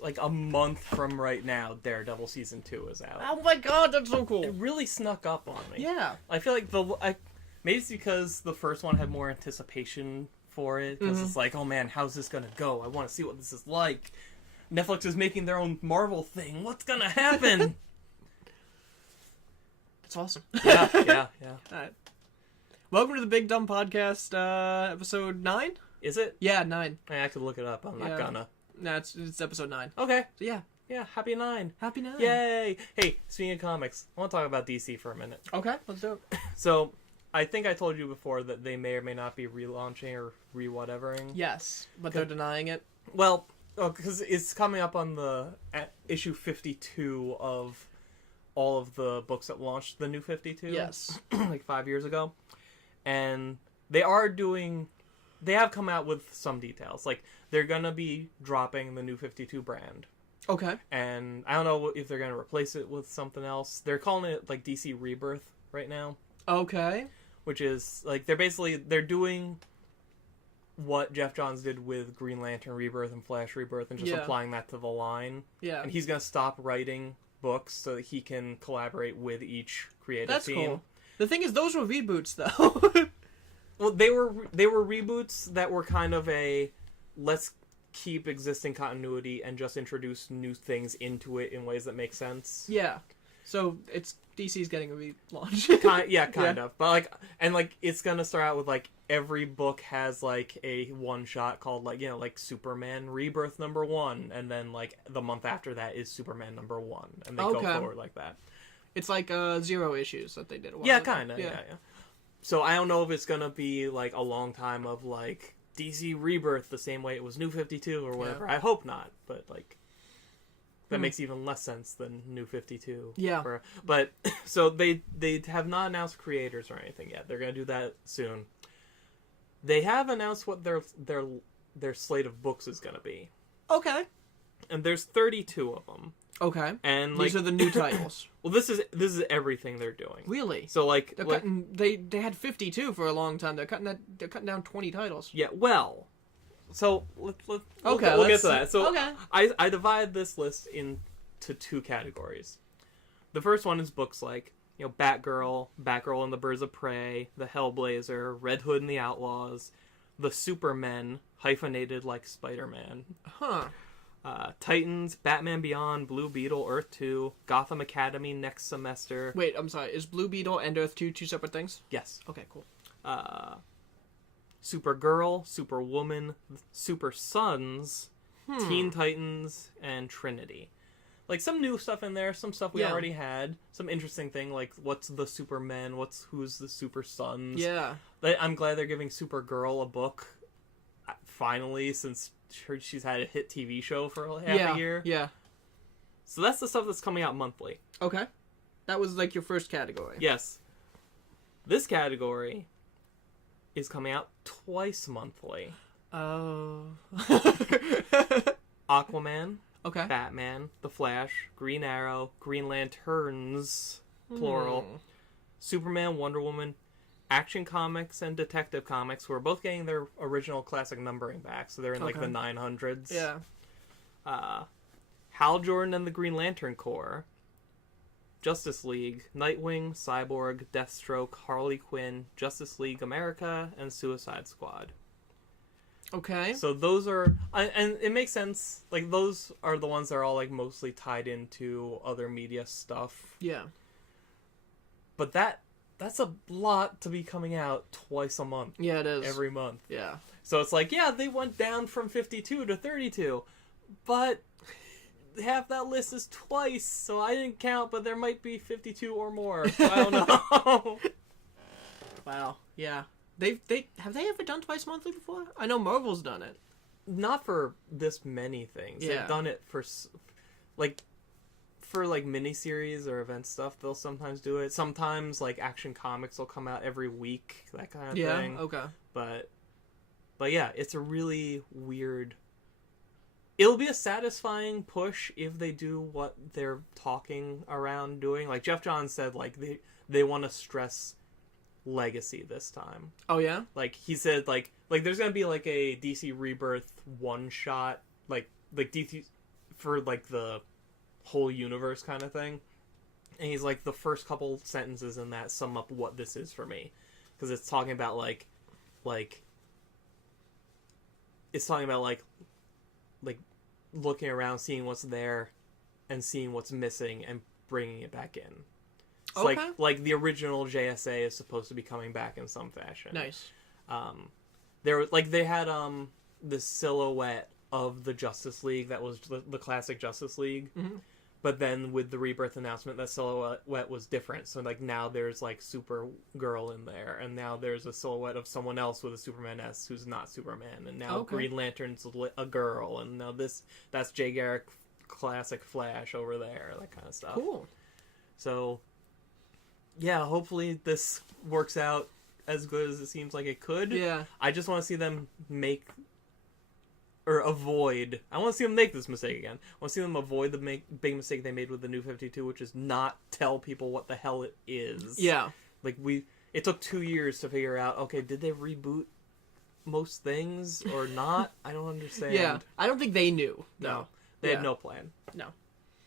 Like a month from right now, Daredevil season 2 is out. Oh my god, that's so cool. It really snuck up on me. Yeah. I feel like maybe it's because the first one had more anticipation for it, because it's like, oh man, how's this gonna go? I want to see what this is like. Netflix is making their own Marvel thing. What's gonna happen? That's awesome. Yeah. Alright. Welcome to the Big Dumb Podcast, episode 9? Is it? Yeah, 9. I have to look it up. I'm not gonna. No, it's episode 9. Okay. So yeah. Yeah, happy 9. Happy 9. Yay! Hey, speaking of comics, I want to talk about DC for a minute. Okay, let's do it. So, I think I told you before that they may or may not be relaunching or re-whatevering. Yes, but they're denying it. Well, because it's coming up on the issue 52 of all of the books that launched the new 52. Yes. Like 5 years ago. And they have come out with some details. Like, they're going to be dropping the new 52 brand. Okay. And I don't know if they're going to replace it with something else. They're calling it, like, DC Rebirth right now. Okay. Which is, like, they're doing what Jeff Johns did with Green Lantern Rebirth and Flash Rebirth and just applying that to the line. Yeah. And he's going to stop writing books so that he can collaborate with each creative team. That's cool. The thing is, those were reboots, though. Well, they were reboots that were kind of a let's keep existing continuity and just introduce new things into it in ways that make sense. Yeah. So it's DC's getting a relaunch. Kind of. But it's gonna start out with like every book has like a one shot called like Superman Rebirth #1, and then like the month after that is Superman #1, and they go forward like that. It's like 0 issues that they did a while ago. Kind of. Yeah. So I don't know if it's gonna be like a long time of like DC Rebirth the same way it was New 52 or whatever. Yeah. I hope not, but like that makes even less sense than New 52. Yeah. But so they have not announced creators or anything yet. They're gonna do that soon. They have announced what their slate of books is gonna be. Okay. And there's 32 of them. Okay. And these are the new titles. Well, this is everything they're doing. Really? So like they're cutting, they had 52 for a long time. They're cutting down 20 titles. Yeah. Well, so we'll get to that. So I divide this list into 2 categories. The first one is books like Batgirl and the Birds of Prey, the Hellblazer, Red Hood and the Outlaws, the Supermen hyphenated like Spider-Man. Huh. Titans, Batman Beyond, Blue Beetle, Earth 2, Gotham Academy next semester. Wait, I'm sorry. Is Blue Beetle and Earth 2 two separate things? Yes. Okay, cool. Supergirl, Superwoman, Super Sons, Teen Titans, and Trinity. Like some new stuff in there, some stuff we already had, some interesting thing like what's the Supermen, who's the Super Sons. Yeah. I'm glad they're giving Supergirl a book finally, since she's had a hit TV show for half a year. Yeah. So that's the stuff that's coming out monthly. Okay. That was like your first category. Yes. This category is coming out twice monthly. Oh. Aquaman. Okay. Batman, The Flash, Green Arrow, Green Lanterns, plural, Superman, Wonder Woman, Action Comics, and Detective Comics, who are both getting their original classic numbering back, so they're in like the 900s. Yeah. Hal Jordan and the Green Lantern Corps, Justice League, Nightwing, Cyborg, Deathstroke, Harley Quinn, Justice League America, and Suicide Squad. Okay. So those are, and it makes sense, like those are the ones that are all like mostly tied into other media stuff. Yeah. But that's a lot to be coming out twice a month. Yeah, it is. Every month. Yeah. So it's like, yeah, they went down from 52 to 32, but half that list is twice, so I didn't count, but there might be 52 or more. So I don't know. Wow. Yeah. Have they ever done twice monthly before? I know Marvel's done it. Not for this many things. Yeah. They've done it for miniseries or event stuff. They'll sometimes do it. Sometimes like Action Comics will come out every week, that kind of thing. Yeah. Okay. But yeah, it's a really weird. It'll be a satisfying push if they do what they're talking around doing. Like Jeff Johns said, like they want to stress legacy this time. Oh yeah. Like he said, like there's gonna be like a DC Rebirth one shot, like DC for like the whole universe kind of thing. And he's like, the first couple sentences in that sum up what this is for me, because it's talking about like it's talking about like looking around, seeing what's there, and seeing what's missing, and bringing it back in. It's okay. like the original JSA is supposed to be coming back in some fashion. Nice. They had the silhouette of the Justice League that was the classic Justice League. Mm-hmm. But then with the Rebirth announcement, that silhouette was different. So like now there's like Supergirl in there, and now there's a silhouette of someone else with a Superman S who's not Superman, and now Green Lantern's a girl, and now that's Jay Garrick classic Flash over there, that kind of stuff. Cool. So yeah, hopefully this works out as good as it seems like it could. Yeah. I just want to see them avoid. I want to see them make this mistake again. I want to see them avoid the big mistake they made with the New 52, which is not tell people what the hell it is. Yeah. Like it took 2 years to figure out, okay, did they reboot most things or not? I don't understand. Yeah. I don't think they knew. No. They had no plan. No.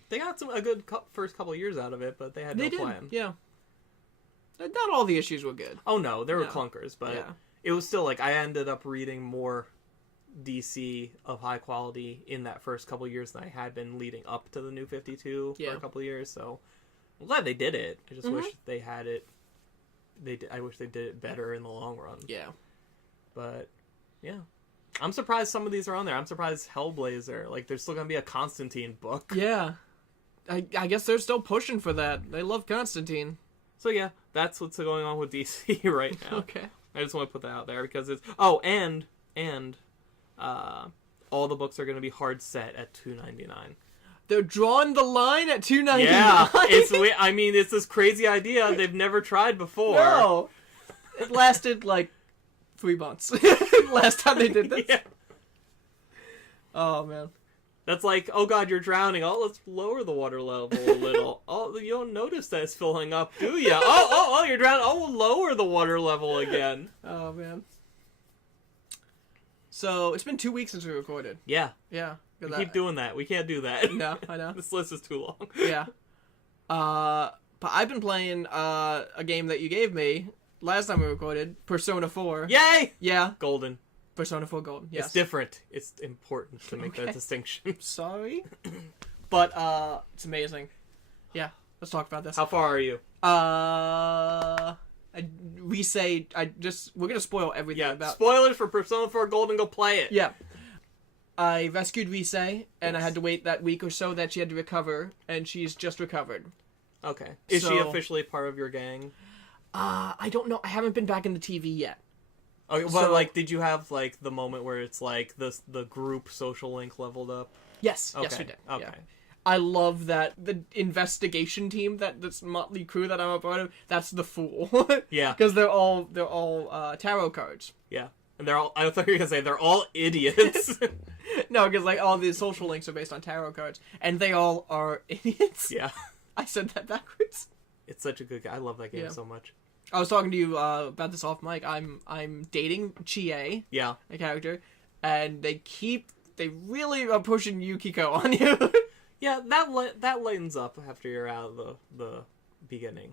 They got a good first couple years out of it, but they had no plan. Yeah. Not all the issues were good. Oh no, there were clunkers, but it was still like I ended up reading more DC of high quality in that first couple years than I had been leading up to the New 52 for a couple of years. So I'm glad they did it. I just wish they had it. I wish they did it better in the long run. Yeah. But yeah, I'm surprised some of these are on there. I'm surprised Hellblazer. Like there's still gonna be a Constantine book. Yeah. I guess they're still pushing for that. They love Constantine. So yeah, that's what's going on with DC right now. Okay. I just want to put that out there because it's and all the books are going to be hard set at $2.99. They're drawing the line at $2.99. Yeah, it's this crazy idea they've never tried before. No, it lasted like 3 months. Last time they did this. Yeah. Oh man, that's like, oh god, you're drowning. Oh, let's lower the water level a little. Oh, you don't notice that it's filling up, do you? Oh, you're drowning. Oh, we'll lower the water level again. Oh man. So, it's been 2 weeks since we recorded. Yeah. Yeah. We keep doing that. We can't do that. No, I know. This list is too long. Yeah. But I've been playing a game that you gave me last time we recorded, Persona 4. Yay! Yeah. Golden. Persona 4 Golden, yes. It's different. It's important to make that distinction. Sorry. But, it's amazing. Yeah. Let's talk about this. How far are you? We're gonna spoil everything about. Spoilers for Persona 4 Golden. Go play it. Yeah. I rescued Rise, and I had to wait that week or so that she had to recover, and she's just recovered. Okay. Is she officially part of your gang? I don't know. I haven't been back in the TV yet. Okay, but like, did you have like the moment where it's like the group social link leveled up? Yes. Okay. Yes, we did. Okay. Yeah. I love that the investigation team, this motley crew that I'm a part of, that's the Fool. Yeah. Because they're all tarot cards. Yeah. And I thought you were going to say they're all idiots. No, because like all these social links are based on tarot cards. And they all are idiots. Yeah. I said that backwards. It's such a good game. I love that game so much. I was talking to you about this off mic. I'm dating Chie. Yeah. A character. And they really are pushing Yukiko on you. Yeah, that lightens up after you're out of the beginning.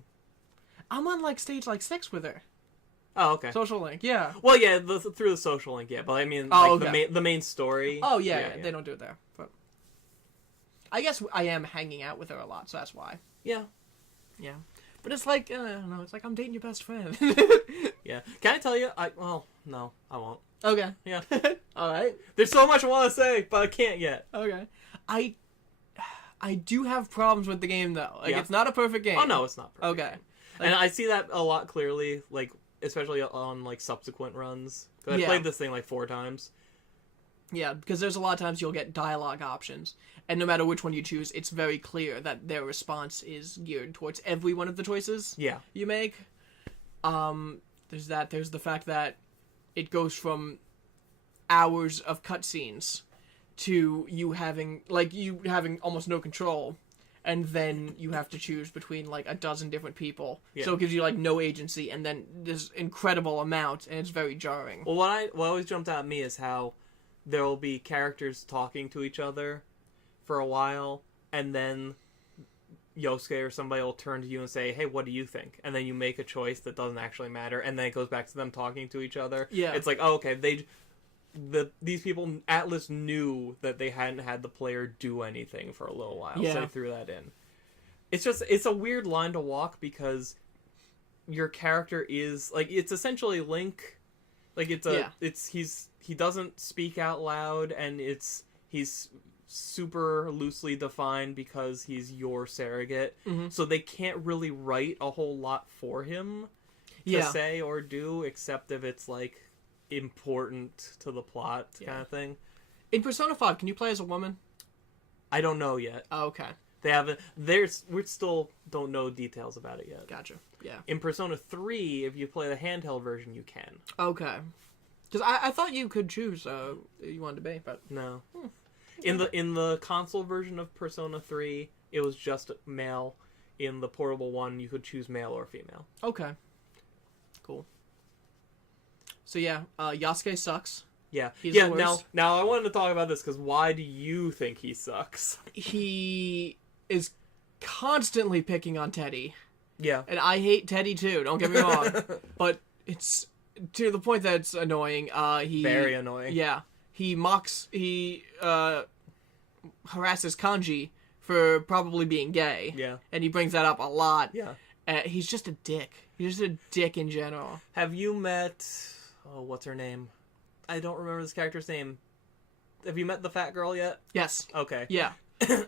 I'm on like stage like 6 with her. Oh, okay. Social link, yeah. Well, yeah, through the social link, yeah. But I mean, the main story. Oh yeah, they don't do it there. But I guess I am hanging out with her a lot, so that's why. Yeah. Yeah. But it's like, I don't know, it's like I'm dating your best friend. Yeah. Can I tell you? No, I won't. Okay. Yeah. Alright. There's so much I want to say, but I can't yet. Okay. I do have problems with the game, though. Like, it's not a perfect game. Oh, no, it's not perfect. Okay. And I see that a lot clearly, like, especially on, like, subsequent runs. Because I played this thing, like, 4 times. Yeah, because there's a lot of times you'll get dialogue options. And no matter which one you choose, it's very clear that their response is geared towards every one of the choices you make. There's that. There's the fact that it goes from hours of cutscenes to you having almost no control, and then you have to choose between like a dozen different people. Yeah. So it gives you like no agency, and then this incredible amount, and it's very jarring. Well, what always jumped out at me is how there will be characters talking to each other for a while, and then Yosuke or somebody will turn to you and say, hey, what do you think? And then you make a choice that doesn't actually matter, and then it goes back to them talking to each other. Yeah. It's like, oh, okay, these people, Atlas knew that they hadn't had the player do anything for a little while, so they threw that in. It's a weird line to walk, because your character is, like, it's essentially Link. Like, he doesn't speak out loud, and he's super loosely defined because he's your surrogate. Mm-hmm. So they can't really write a whole lot for him to say or do, except if it's like important to the plot kind of thing. In Persona 5, can you play as a woman? I don't know yet. Oh, okay. They haven't. We still don't know details about it yet. Gotcha. Yeah. In Persona 3, if you play the handheld version, you can. Okay. Because I thought you could choose you wanted to be, but no. In the console version of Persona 3, it was just male. In the portable one, you could choose male or female. Okay. Cool. So yeah, Yasuke sucks. Yeah. He's the worst. Now I wanted to talk about this, because why do you think he sucks? He is constantly picking on Teddy. Yeah. And I hate Teddy too, don't get me wrong. But it's to the point that it's annoying. Very annoying. Yeah. He harasses Kanji for probably being gay. Yeah. And he brings that up a lot. Yeah. He's just a dick. He's just a dick in general. Have you met... Oh, what's her name? I don't remember this character's name. Have you met the fat girl yet? Yes. Okay. Yeah.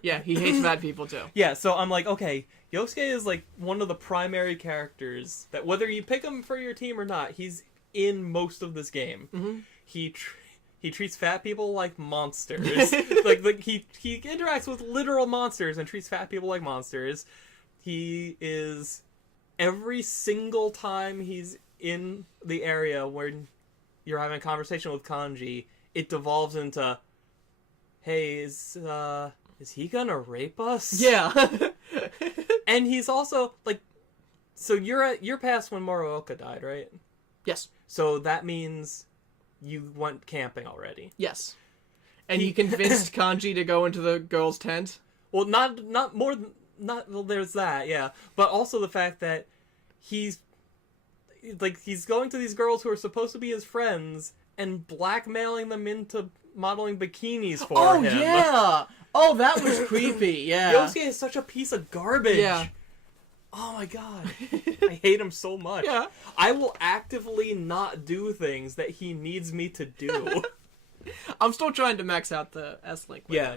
Yeah, he hates fat people too. Yeah, so I'm like, okay, Yosuke is like one of the primary characters that whether you pick him for your team or not, he's in most of this game. Mm-hmm. He treats fat people like monsters. like he interacts with literal monsters and treats fat people like monsters. He is every single time he's in the area where you're having a conversation with Kanji, it devolves into, hey, is he gonna rape us? Yeah. And he's also like, so you're past when Morooka died, right? Yes. So that means you went camping already. Yes. And he convinced Kanji to go into the girl's tent. Well, well, there's that, yeah. But also the fact that he's going to these girls who are supposed to be his friends and blackmailing them into modeling bikinis for him. Oh, yeah! Oh, that was creepy, yeah. Yosuke is such a piece of garbage. Yeah. Oh my god. I hate him so much. Yeah. I will actively not do things that he needs me to do. I'm still trying to max out the S-Link. Yeah.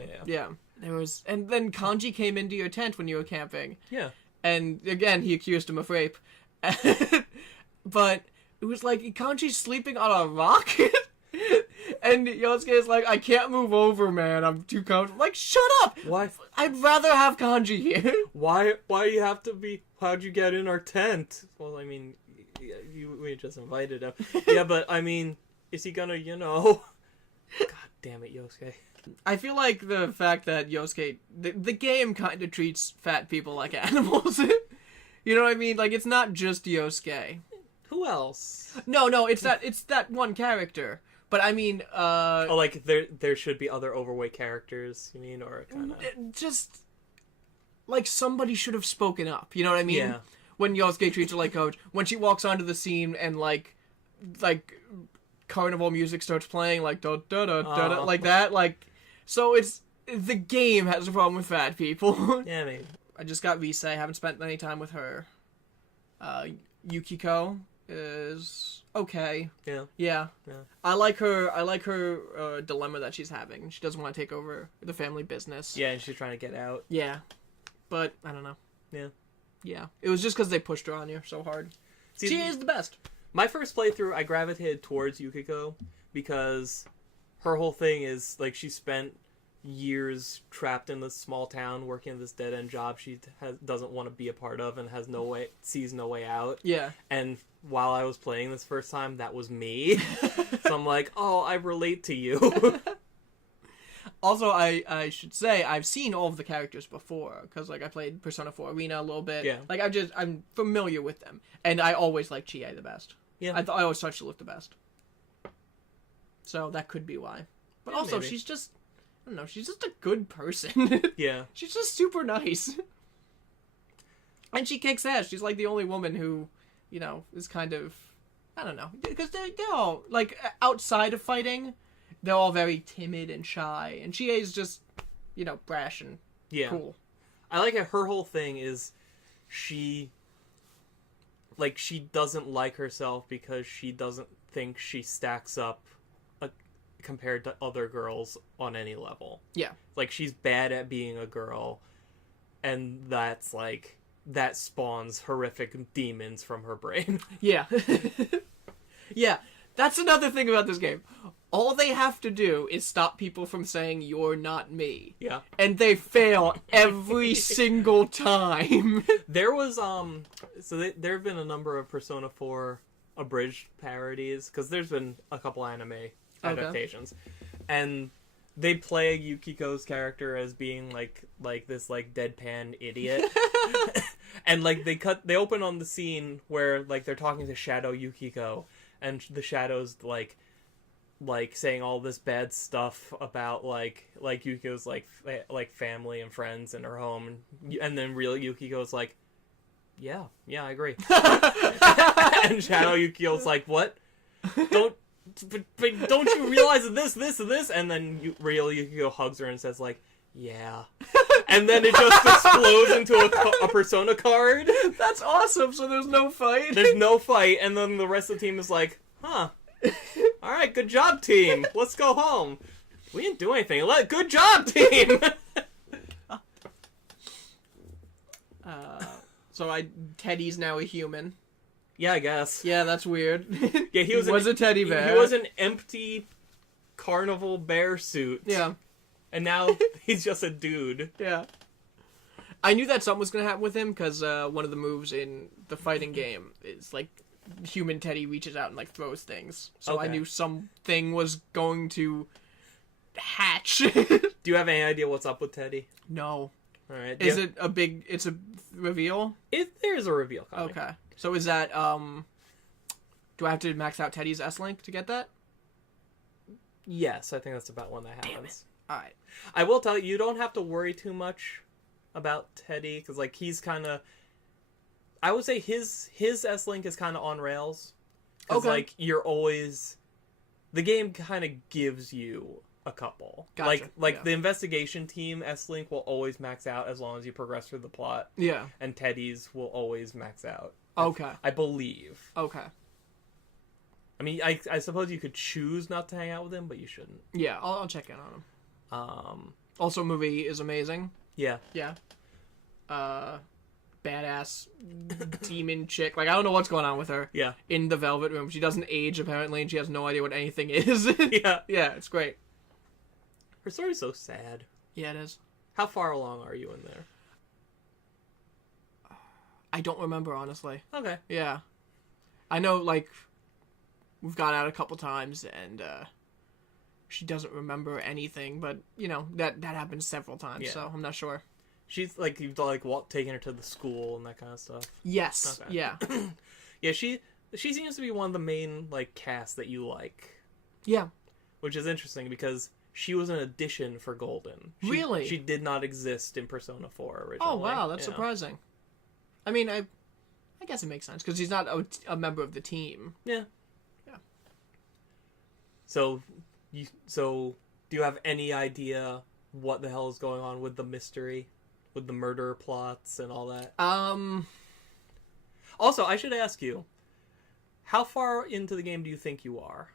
And then Kanji came into your tent when you were camping. Yeah. And again, he accused him of rape. But it was like, Kanji's sleeping on a rock? And Yosuke is like, I can't move over, man. I'm too comfortable. Like, shut up! Why? I'd rather have Kanji here. Why you have to be... How'd you get in our tent? Well, I mean, we just invited him. Yeah, but, I mean, is he gonna, God damn it, Yosuke. I feel like the fact that Yosuke... The game kind of treats fat people like animals. You know what I mean? Like, it's not just Yosuke. Who else? No, it's that one character. But I mean, like there should be other overweight characters, you mean, or kind of just like somebody should have spoken up. You know what I mean? Yeah. When Yosuke treats her like coach, when she walks onto the scene and like carnival music starts playing, like da da da da da, like that, like so it's the game has a problem with fat people. Yeah, maybe. I just got Visa. I haven't spent any time with her. Yukiko is okay. Yeah. I like her dilemma that she's having. She doesn't want to take over the family business. Yeah, and she's trying to get out. Yeah, but I don't know. Yeah. It was just because they pushed her on you so hard. See, she is the best. My first playthrough, I gravitated towards Yukiko because her whole thing is like she spent years trapped in this small town working at this dead-end job she doesn't want to be a part of and sees no way out. Yeah. And while I was playing this first time, that was me. So I'm like, oh, I relate to you. Also, I should say I've seen all of the characters before because like I played Persona 4 Arena a little bit. Yeah. Like I'm familiar with them, and I always like Chie the best. Yeah. I always thought she looked the best. So that could be why. But also, maybe. She's just I don't know. She's just a good person. Yeah. She's just super nice. And she kicks ass. She's like the only woman who, you know, is kind of I don't know because they're all like outside of fighting. They're all very timid and shy, and Chie is just, you know, brash and cool. I like it. Her whole thing is she doesn't like herself because she doesn't think she stacks up compared to other girls on any level. Yeah. Like, she's bad at being a girl, and that's, like, that spawns horrific demons from her brain. Yeah. Yeah. That's another thing about this game. All they have to do is stop people from saying, "You're not me." Yeah. And they fail every single time. There was, there have been a number of Persona 4 abridged parodies, because there's been a couple anime adaptations. Okay. And they play Yukiko's character as being, like this, like, deadpan idiot. And, like, they open on the scene where, like, they're talking to Shadow Yukiko, and the Shadow's, like saying all this bad stuff about like Yukiko's like family and friends and her home, and then real Yukiko's like, yeah, I agree. And Shadow Yukiko's like, what? But don't you realize that this and this? And then real Yukiko hugs her and says like, yeah. And then it just explodes into a Persona card. That's awesome. So there's no fight. There's no fight, and then the rest of the team is like, huh. All right, good job, team. Let's go home. We didn't do anything. Good job, team. So Teddy's now a human. Yeah, I guess. Yeah, that's weird. Yeah, he was a teddy bear. He was an empty carnival bear suit. Yeah. And now he's just a dude. Yeah. I knew that something was going to happen with him because one of the moves in the fighting game is like human Teddy reaches out and like throws things. So okay. I knew something was going to hatch. Do you have any idea what's up with Teddy? No. All right. Is it a big? It's a reveal. There's a reveal coming. Okay. So is that do I have to max out Teddy's S-Link to get that? Yes, I think that's about when that happens. Damn it. All right. I will tell you, you don't have to worry too much about Teddy because like he's kind of. I would say his S-Link is kind of on rails. Because, like, you're always... The game kind of gives you a couple. Gotcha. Like the investigation team S-Link will always max out as long as you progress through the plot. Yeah. And Teddy's will always max out. Okay. I believe. Okay. I mean, I suppose you could choose not to hang out with him, but you shouldn't. Yeah, I'll check in on him. Also, movie is amazing. Yeah. Yeah. Badass demon chick. Like, I don't know what's going on with her. Yeah. In the Velvet Room. She doesn't age, apparently, and she has no idea what anything is. Yeah. Yeah, it's great. Her story's so sad. Yeah, it is. How far along are you in there? I don't remember, honestly. Okay. Yeah. I know, like, we've gone out a couple times, and, she doesn't remember anything, but, you know, that happens several times, so I'm not sure. She's, like, you've, like, taken her to the school and that kind of stuff. Yes. Okay. Yeah. Yeah, she seems to be one of the main, like, casts that you like. Yeah. Which is interesting, because she was an addition for Golden. Really? She did not exist in Persona 4 originally. Oh, wow, that's surprising. I mean, I guess it makes sense, because he's not a member of the team. Yeah. Yeah. So, do you have any idea what the hell is going on with the mystery? With the murder plots and all that? Also, I should ask you, how far into the game do you think you are?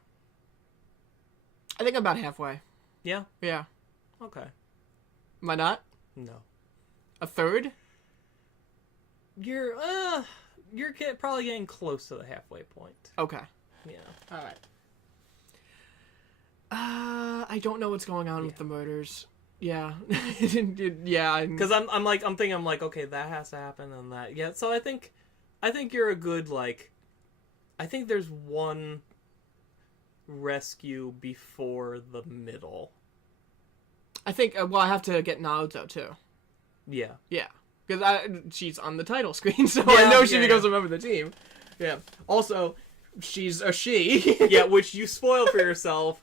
I think I'm about halfway. Yeah? Yeah. Okay. Am I not? No. A third? You're probably getting close to the halfway point. Okay. Yeah. All right. I don't know what's going on with the murders. Yeah. Yeah. Because I'm thinking, okay, that has to happen and that. Yeah, so I think you're a good, like, I think there's one rescue before the middle. I think, well, I have to get Naruto, too. Yeah. Yeah. Because she's on the title screen, so I know she becomes a member of the team. Yeah. Also, she's a she. Yeah, which you spoil for yourself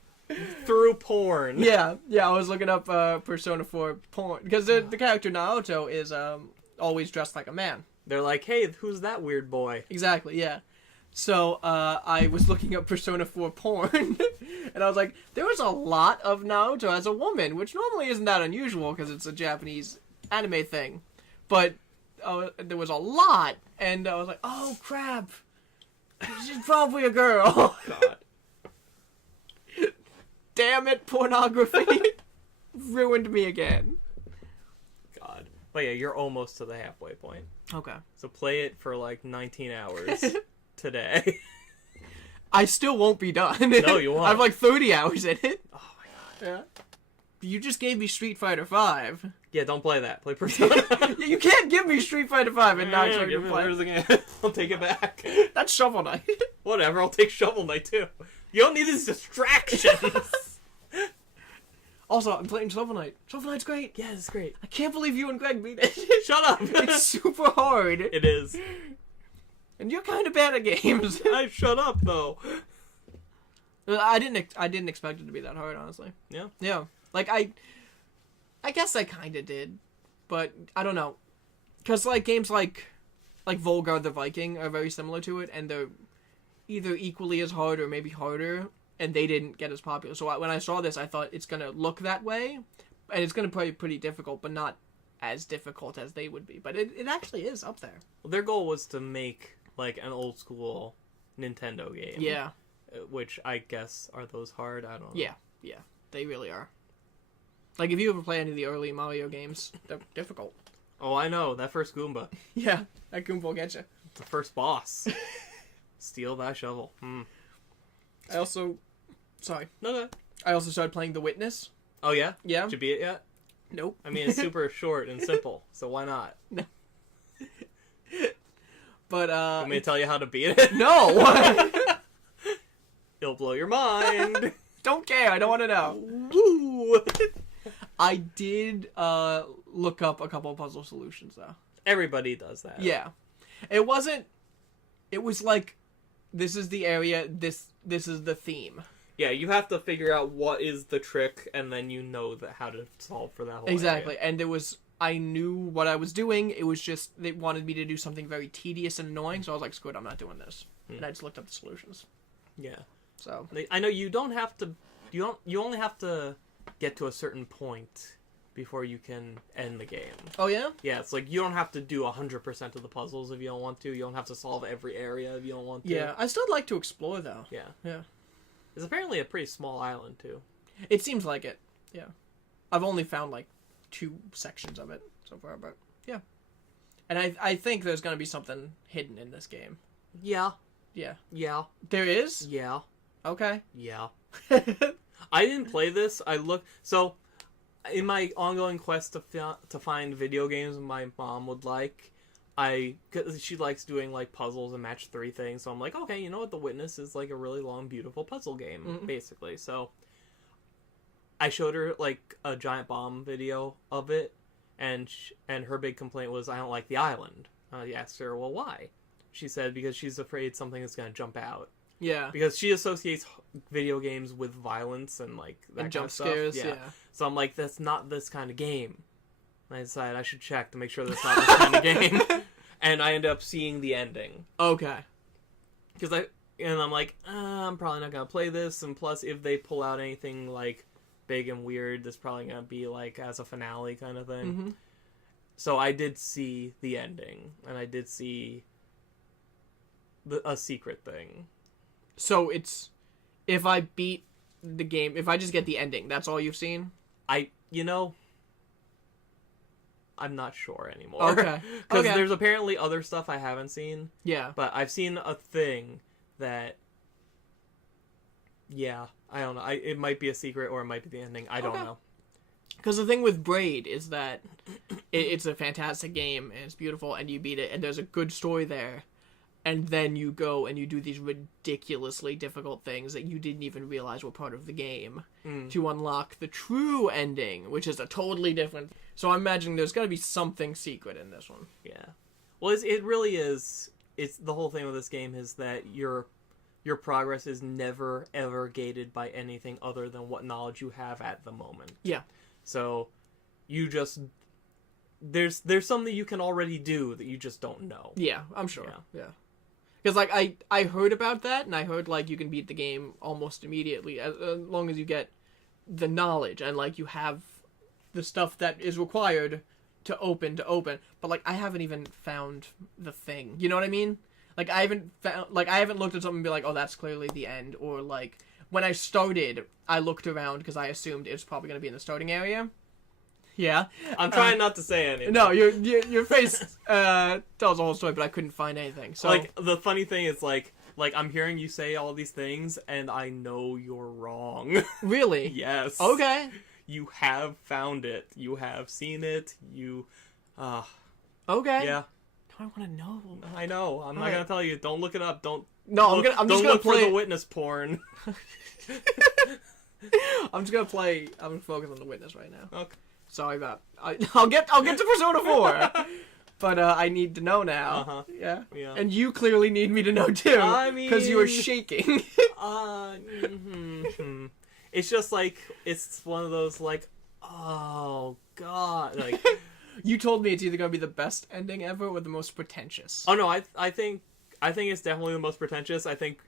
through porn. Yeah, I was looking up Persona 4 porn. Because the character Naruto is always dressed like a man. They're like, hey, who's that weird boy? Exactly, yeah. So, I was looking up Persona 4 porn, and I was like, there was a lot of Naruto as a woman, which normally isn't that unusual, because it's a Japanese anime thing. But there was a lot, and I was like, oh, crap. She's probably a girl. God. Damn it, pornography. Ruined me again. God. But yeah, you're almost to the halfway point. Okay. So play it for like 19 hours today. I still won't be done. No, you won't. I have like 30 hours in it. Oh my God. Yeah. You just gave me Street Fighter 5. Yeah, don't play that. Play Persona. You can't give me Street Fighter 5 and not expect me to play. Again. I'll take it back. That's Shovel Knight. Whatever, I'll take Shovel Knight too. You don't need these distractions. Also, I'm playing Shovel Knight. Shovel Knight's great. Yeah, it's great. I can't believe you and Greg beat it. Shut up. It's super hard. It is. And you're kind of bad at games. I shut up though. I didn't expect it to be that hard, honestly. Yeah. Yeah. Like I guess I kind of did, but I don't know, because like games like Volgar the Viking are very similar to it, and they're either equally as hard or maybe harder, and they didn't get as popular. So when I saw this, I thought it's gonna look that way, and it's gonna be pretty difficult, but not as difficult as they would be. But it actually is up there. Well, their goal was to make like an old school Nintendo game. Yeah. Which I guess are those hard? I don't know. Yeah, they really are. Like, if you ever play any of the early Mario games, they're difficult. Oh, I know. That first Goomba. Yeah, that Goomba will get you. The first boss. Steal that shovel. I also... Sorry. No. I also started playing The Witness. Oh, yeah? Yeah. Did you beat it yet? Nope. I mean, it's super short and simple, so why not? No. But, Want me to tell you how to beat it? No! It'll blow your mind. Don't care. I don't want to know. Woo! I did look up a couple of puzzle solutions, though. Everybody does that. Yeah. It wasn't... It was like, this is the area, this is the theme. Yeah, you have to figure out what is the trick, and then you know how to solve for that whole Exactly. area. And there was... I knew what I was doing. It was just, they wanted me to do something very tedious and annoying, so I was like, screw it, I'm not doing this. And I just looked up the solutions. Yeah. So... I know you don't have to... You only have to get to a certain point before you can end the game. Oh, yeah? Yeah, it's like you don't have to do 100% of the puzzles if you don't want to. You don't have to solve every area if you don't want to. Yeah, I still like to explore, though. Yeah. It's apparently a pretty small island, too. It seems like it, yeah. I've only found, like, 2 sections of it so far, but, yeah. And I think there's going to be something hidden in this game. Yeah. Yeah. Yeah. There is? Yeah. Okay. Yeah. I didn't play this. So, in my ongoing quest to find video games my mom would like, cause she likes doing like puzzles and match 3 things. So I'm like, okay, you know what? The Witness is like a really long, beautiful puzzle game, basically. So I showed her like a giant bomb video of it, and her big complaint was, I don't like the island. I asked her, well, why? She said because she's afraid something is going to jump out. Yeah. Because she associates video games with violence and like that and kind jump of stuff. scares, yeah. So I'm like, that's not this kind of game. And I decided I should check to make sure that's not this kind of game. And I ended up seeing the ending. Okay. And I'm like, I'm probably not gonna play this. And plus, if they pull out anything like big and weird, this probably gonna be like as a finale kind of thing. Mm-hmm. So I did see the ending, and I did see a secret thing. So it's, if I beat the game, if I just get the ending, that's all you've seen? I'm not sure anymore. Okay. Because there's apparently other stuff I haven't seen. Yeah. But I've seen a thing that, yeah, I don't know. It might be a secret or it might be the ending. I don't know. Because the thing with Braid is that it's a fantastic game, and it's beautiful, and you beat it, and there's a good story there. and then you go and you do these ridiculously difficult things that you didn't even realize were part of the game to unlock the true ending, which is a totally different... So I'm imagining there's got to be something secret in this one. Yeah. Well, it really is... It's the whole thing with this game is that your progress is never, ever gated by anything other than what knowledge you have at the moment. Yeah. So, you just... There's something you can already do that you just don't know. Yeah, I'm sure. Yeah. Because, like, I heard about that, and I heard, like, you can beat the game almost immediately, as long as you get the knowledge, and, like, you have the stuff that is required to open. But, like, I haven't even found the thing. You know what I mean? Like, I haven't looked at something and be like, oh, that's clearly the end. Or, like, when I started, I looked around because I assumed it was probably going to be in the starting area. Yeah. I'm trying not to say anything. No, your face tells the whole story, but I couldn't find anything. So, like, the funny thing is, like I'm hearing you say all these things, and I know you're wrong. Really? Yes. Okay. You have found it. You have seen it. Okay. Yeah. I want to know. I know. I'm not gonna tell you. Don't look it up. Don't. No, I'm just gonna look play for the witness porn. I'm just gonna play. I'm gonna focus on the witness right now. Okay. Sorry about. I'll get to Persona 4, but I need to know now. Uh-huh. Yeah. Yeah. And you clearly need me to know too. I mean, because you are shaking. It's just like it's one of those like, oh god, like. You told me it's either gonna be the best ending ever or the most pretentious. Oh no, I think it's definitely the most pretentious. I think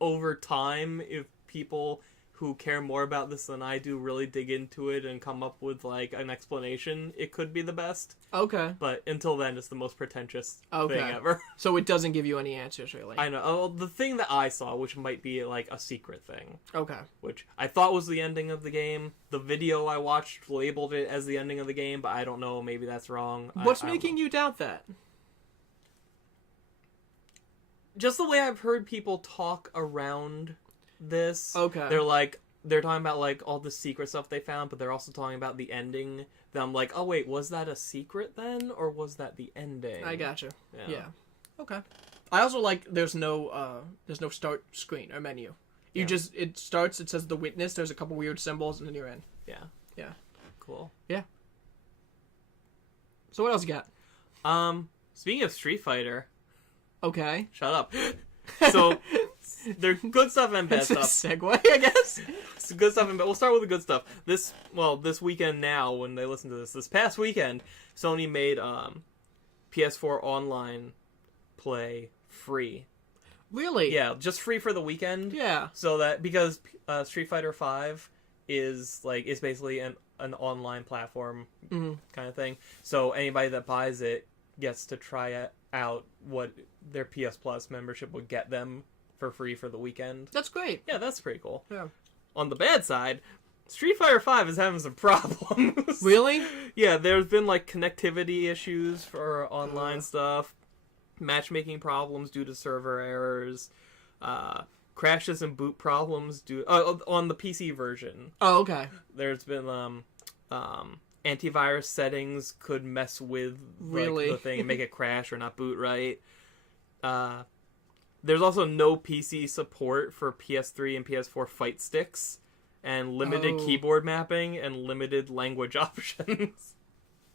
over time, if people who care more about this than I do really dig into it and come up with like an explanation, it could be the best. Okay. But until then, it's the most pretentious thing ever. So it doesn't give you any answers, really. I know. Oh, the thing that I saw, which might be like a secret thing. Okay. Which I thought was the ending of the game. The video I watched labeled it as the ending of the game, but I don't know. Maybe that's wrong. What's making you doubt that? Just the way I've heard people talk around this. Okay. They're talking about like all the secret stuff they found, but they're also talking about the ending. Then I'm like, oh wait, was that a secret then, or was that the ending? I gotcha. Yeah. Okay. I also like there's no start screen or menu. It starts. It says the witness. There's a couple weird symbols, and then you're in. Yeah. Yeah. Cool. Yeah. So what else you got? Speaking of Street Fighter. Okay. Shut up. So, there's good stuff and bad stuff. Segue, I guess. It's good stuff and bad. We'll start with the good stuff. This weekend now, when they listen to this past weekend, Sony made PS4 online play free. Really? Yeah, just free for the weekend. Yeah. So that because Street Fighter V is basically an online platform kind of thing. So anybody that buys it gets to try out what their PS Plus membership would get them for free for the weekend. That's great. Yeah, that's pretty cool. Yeah. On the bad side, Street Fighter V is having some problems. Really? Yeah, there's been like connectivity issues for online stuff, matchmaking problems due to server errors, crashes and boot problems due on the PC version. Oh, okay. There's been antivirus settings could mess with the thing and make it crash or not boot right. There's also no PC support for PS3 and PS4 fight sticks, and limited keyboard mapping and limited language options.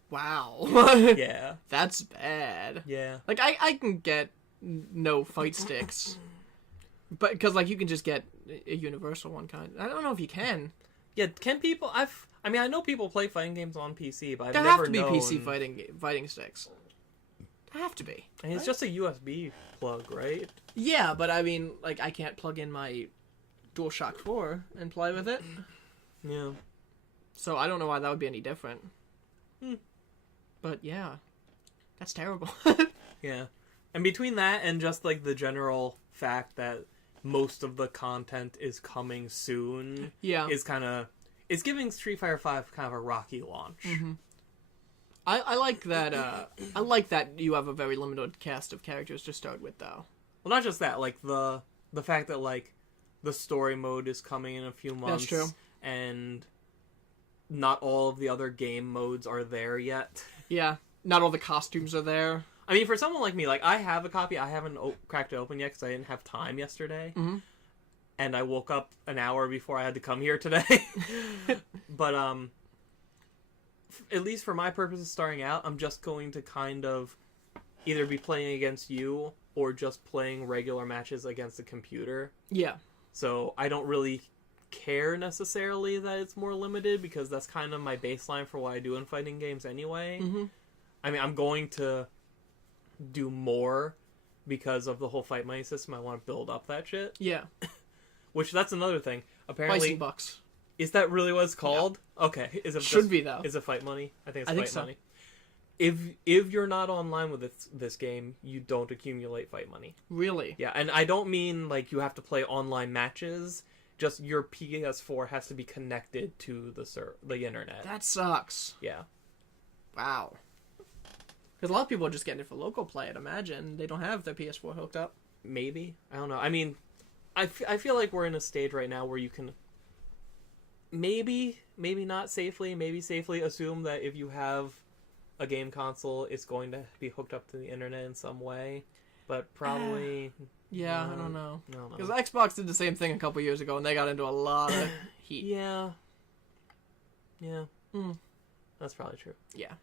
Wow. Yeah. That's bad. Yeah. Like, I can get no fight sticks. But, because, like, you can just get a universal one kind. I don't know if you can. Yeah, can people... I know people play fighting games on PC, but I've there never have to be known... PC fighting sticks. There have to be. And it's just a USB plug, right? Yeah, but I mean, like, I can't plug in my DualShock 4 and play with it. Yeah. So I don't know why that would be any different. But yeah, that's terrible. Yeah. And between that and just, like, the general fact that most of the content is coming soon... Yeah. Is kind of... It's giving Street Fighter V kind of a rocky launch. Mm-hmm. I like that. I like that you have a very limited cast of characters to start with, though. Well, not just that. Like the fact that like the story mode is coming in a few months. That's true. And not all of the other game modes are there yet. Yeah, not all the costumes are there. I mean, for someone like me, like, I have a copy. I haven't cracked it open yet because I didn't have time yesterday. Mm-hmm. And I woke up an hour before I had to come here today. But, at least for my purposes starting out, I'm just going to kind of either be playing against you or just playing regular matches against the computer. Yeah. So I don't really care necessarily that it's more limited because that's kind of my baseline for what I do in fighting games anyway. Mm-hmm. I mean, I'm going to do more because of the whole fight money system. I want to build up that shit. Yeah. Which, that's another thing. Apparently, Bison bucks. Is that really what it's called? Yeah. Okay. Is it should be though? Is it fight money? I think I fight think money. If you're not online with this game, you don't accumulate fight money. Really? Yeah, and I don't mean like you have to play online matches. Just your PS4 has to be connected to the internet. That sucks. Yeah. Wow. Because a lot of people are just getting it for local play, I'd imagine. They don't have their PS4 hooked up. Maybe. I don't know. I mean, I feel like we're in a stage right now where you can maybe not safely, maybe safely assume that if you have a game console, it's going to be hooked up to the internet in some way. But probably... Yeah, I don't know. Because Xbox did the same thing a couple years ago, and they got into a lot of heat. Yeah. That's probably true. Yeah.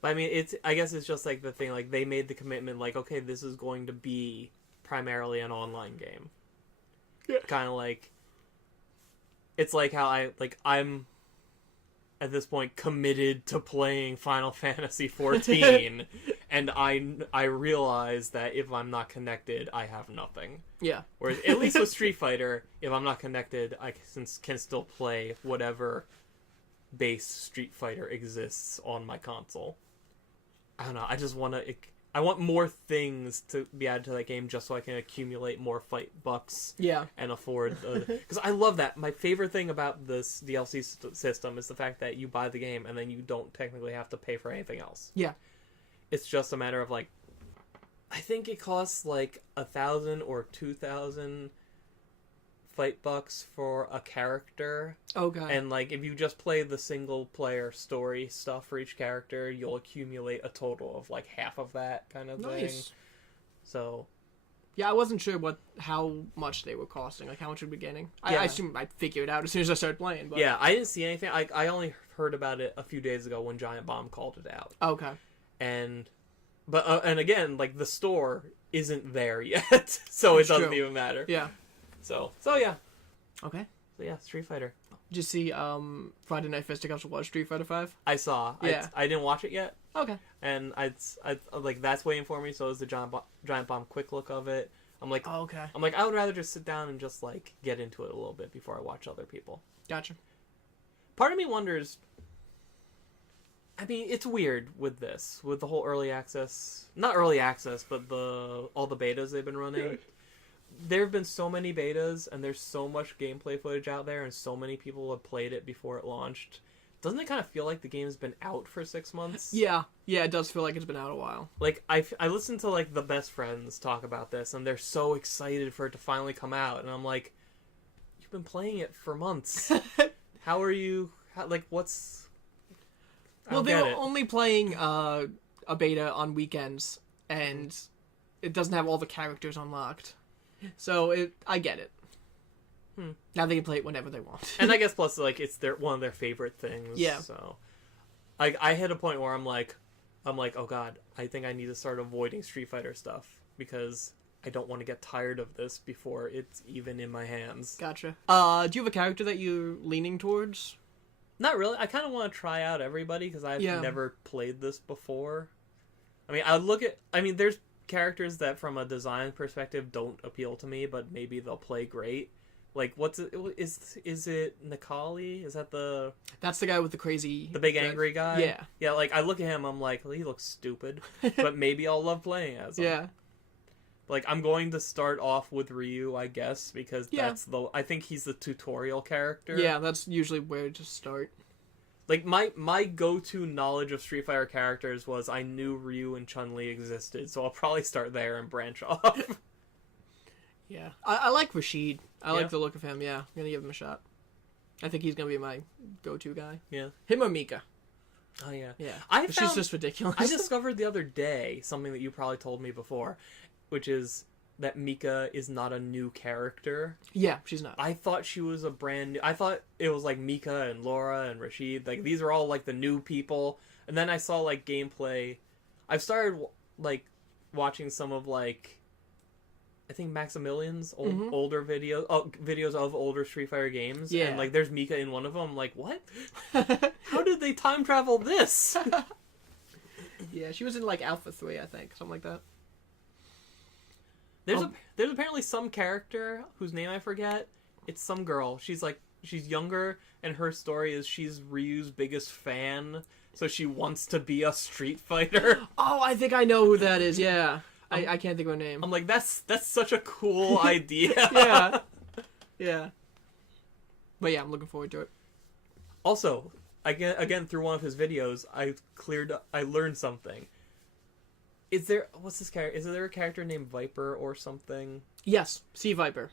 But I mean, I guess it's just like the thing, like they made the commitment, like, okay, this is going to be primarily an online game. Yeah. Kind of like, it's like how I'm at this point committed to playing Final Fantasy 14, and I realize that if I'm not connected, I have nothing. Yeah. Whereas at least with Street Fighter, if I'm not connected, I can still play whatever base Street Fighter exists on my console. I don't know. I just want to. I want more things to be added to that game just so I can accumulate more fight bucks. Yeah. And afford. Because I love that. My favorite thing about this DLC system is the fact that you buy the game and then you don't technically have to pay for anything else. Yeah. It's just a matter of like. I think it costs like 1,000 or 2,000 fight bucks for a character. Okay. And like if you just play the single player story stuff for each character, you'll accumulate a total of like half of that kind of thing. So yeah, I wasn't sure how much they were costing, like how much we'd be getting. Yeah. I assume I'd figure it out as soon as I started playing. But... Yeah, I didn't see anything. I only heard about it a few days ago when Giant Bomb called it out. Okay. And again, like the store isn't there yet, so it doesn't even matter. Yeah. So yeah. Okay. So yeah, Street Fighter. Did you see Friday Night Fisticuffs watch Street Fighter 5? I saw. Yeah. I didn't watch it yet. Okay. And I like that's waiting for me. So is the Giant Bomb quick look of it. I'm like, oh, okay. I'm like, I would rather just sit down and just like get into it a little bit before I watch other people. Gotcha. Part of me wonders. I mean, it's weird with this, with the whole early access, not early access, but all the betas they've been running. There have been so many betas, and there's so much gameplay footage out there, and so many people have played it before it launched. Doesn't it kind of feel like the game's been out for 6 months? Yeah, it does feel like it's been out a while. Like, I listened to, like, the best friends talk about this, and they're so excited for it to finally come out, and I'm like, you've been playing it for months. How are you, what's... Well, they were only playing a beta on weekends, and it doesn't have all the characters unlocked. So I get it. Now they can play it whenever they want. And I guess plus like it's one of their favorite things. Yeah. So I hit a point where I'm like, oh god, I think I need to start avoiding Street Fighter stuff because I don't want to get tired of this before it's even in my hands. Gotcha. Do you have a character that you're leaning towards? Not really. I kind of want to try out everybody because I've never played this before. I mean, there's characters that from a design perspective don't appeal to me, but maybe they'll play great. Like, is it Nikali? Is that That's the guy with the big angry guy? Yeah. Yeah, like, I look at him, I'm like, well, he looks stupid, but maybe I'll love playing as him. Yeah. Like, I'm going to start off with Ryu, I guess, because I think he's the tutorial character. Yeah, that's usually where to start. Like, my go-to knowledge of Street Fighter characters was I knew Ryu and Chun-Li existed, so I'll probably start there and branch off. Yeah. I like Rashid. I like the look of him, yeah. I'm gonna give him a shot. I think he's gonna be my go-to guy. Yeah. Him or Mika. Oh, yeah. Yeah. She's just ridiculous. I discovered the other day something that you probably told me before, which is that Mika is not a new character. Yeah, she's not. I thought she was a brand new... I thought it was like Mika and Laura and Rashid. Like, these are all like the new people. And then I saw like gameplay. I've started like watching some of like... I think Maximilian's older videos of older Street Fighter games. Yeah. And like there's Mika in one of them. I'm like, what? How did they time travel this? Yeah, she was in like Alpha 3, I think. Something like that. There's apparently some character whose name I forget. It's some girl. She's younger, and her story is she's Ryu's biggest fan, so she wants to be a Street Fighter. Oh, I think I know who that is. Yeah, I can't think of her name. I'm like, that's such a cool idea. Yeah, yeah. But yeah, I'm looking forward to it. Also, again through one of his videos, I learned something. What's this character? Is there a character named Viper or something? Yes, Sea Viper.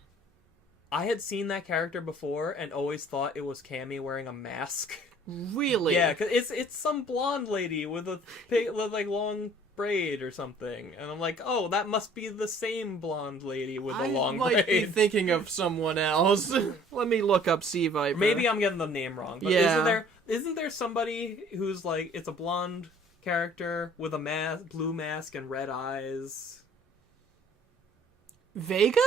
I had seen that character before and always thought it was Cammy wearing a mask. Really? Yeah, cause it's some blonde lady with a like long braid or something, and I'm like, oh, that must be the same blonde lady with a long braid. I might be thinking of someone else. Let me look up Sea Viper. Maybe I'm getting the name wrong. But yeah. Isn't there somebody who's like it's a blonde character with a blue mask and red eyes? Vega?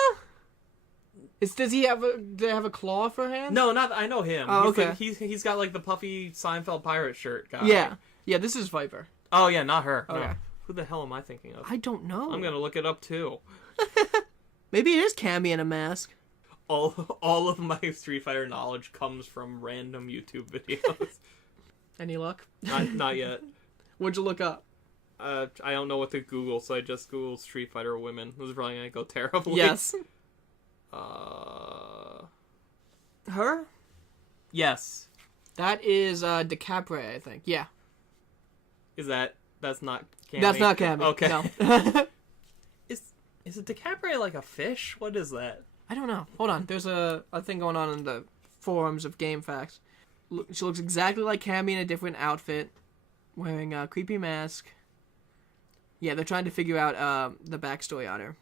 Does he have a claw for hands? No, not I know him. Oh, okay. He's got like the puffy Seinfeld pirate shirt guy. Yeah. This is Viper. Oh yeah, not her. Okay. No. Who the hell am I thinking of? I don't know. I'm gonna look it up too. Maybe it is Cammy in a mask. All of my Street Fighter knowledge comes from random YouTube videos. Any luck? Not yet. What'd you look up? I don't know what to Google, so I just Googled Street Fighter women. This is probably gonna go terribly. Yes. Her? Yes. That is DeCapre, I think. Yeah. That's not Cammy? That's not Cammy. Okay. No. Is it DeCapre like a fish? What is that? I don't know. Hold on. There's a thing going on in the forums of Game Facts. She looks exactly like Cammy in a different outfit, wearing a creepy mask. Yeah, they're trying to figure out the backstory on her.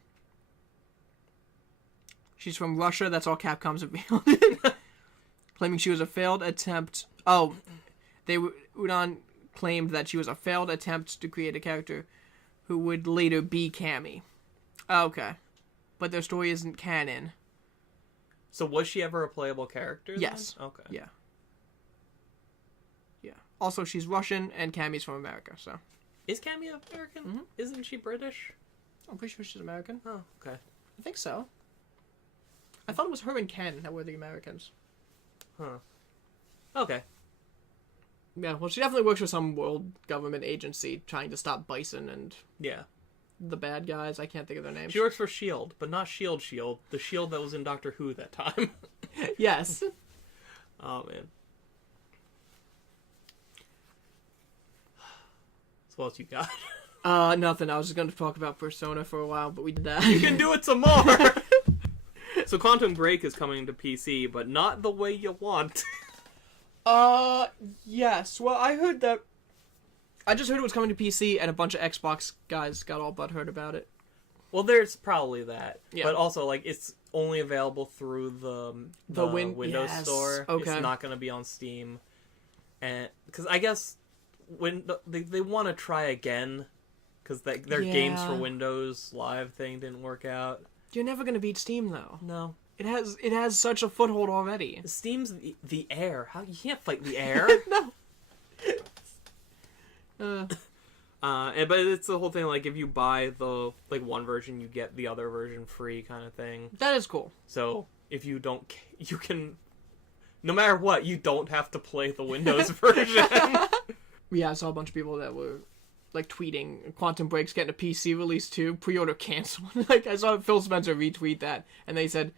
She's from Russia. That's all Capcom's revealed. Claiming she was a failed attempt. Oh, Udon claimed that she was a failed attempt to create a character who would later be Cammy. Okay. But their story isn't canon. So was she ever a playable character then? Yes. Okay. Yeah. Yeah. Also, she's Russian, and Cammy's from America, so... Is Cammy American? Mm-hmm. Isn't she British? I'm pretty sure she's American. Oh, okay. I think so. I thought it was her and Ken that were the Americans. Huh. Okay. Yeah, well, she definitely works for some world government agency trying to stop Bison and... Yeah. The bad guys. I can't think of their names. She works for S.H.I.E.L.D., but not S.H.I.E.L.D. The S.H.I.E.L.D. that was in Doctor Who that time. Yes. Oh, man. So what else you got? Nothing. I was just going to talk about Persona for a while, but we did that. You can do it some more! So Quantum Break is coming to PC, but not the way you want. Yes. Well, I heard that... I just heard it was coming to PC, and a bunch of Xbox guys got all butthurt about it. Well, there's probably that. Yeah. But also, like, it's only available through the Windows Store. Okay. It's not going to be on Steam. And because I guess when they want to try again, because their games for Windows Live thing didn't work out. You're never going to beat Steam, though. No. It has such a foothold already. Steam's the air. How you can't fight the air? No. But it's the whole thing, like, if you buy the, like, one version, you get the other version free kind of thing. That is cool. So, if you don't, you can, no matter what, you don't have to play the Windows version. Yeah, I saw a bunch of people that were, like, tweeting, Quantum Break's getting a PC release too, pre-order canceled. Like, I saw Phil Spencer retweet that, and they said,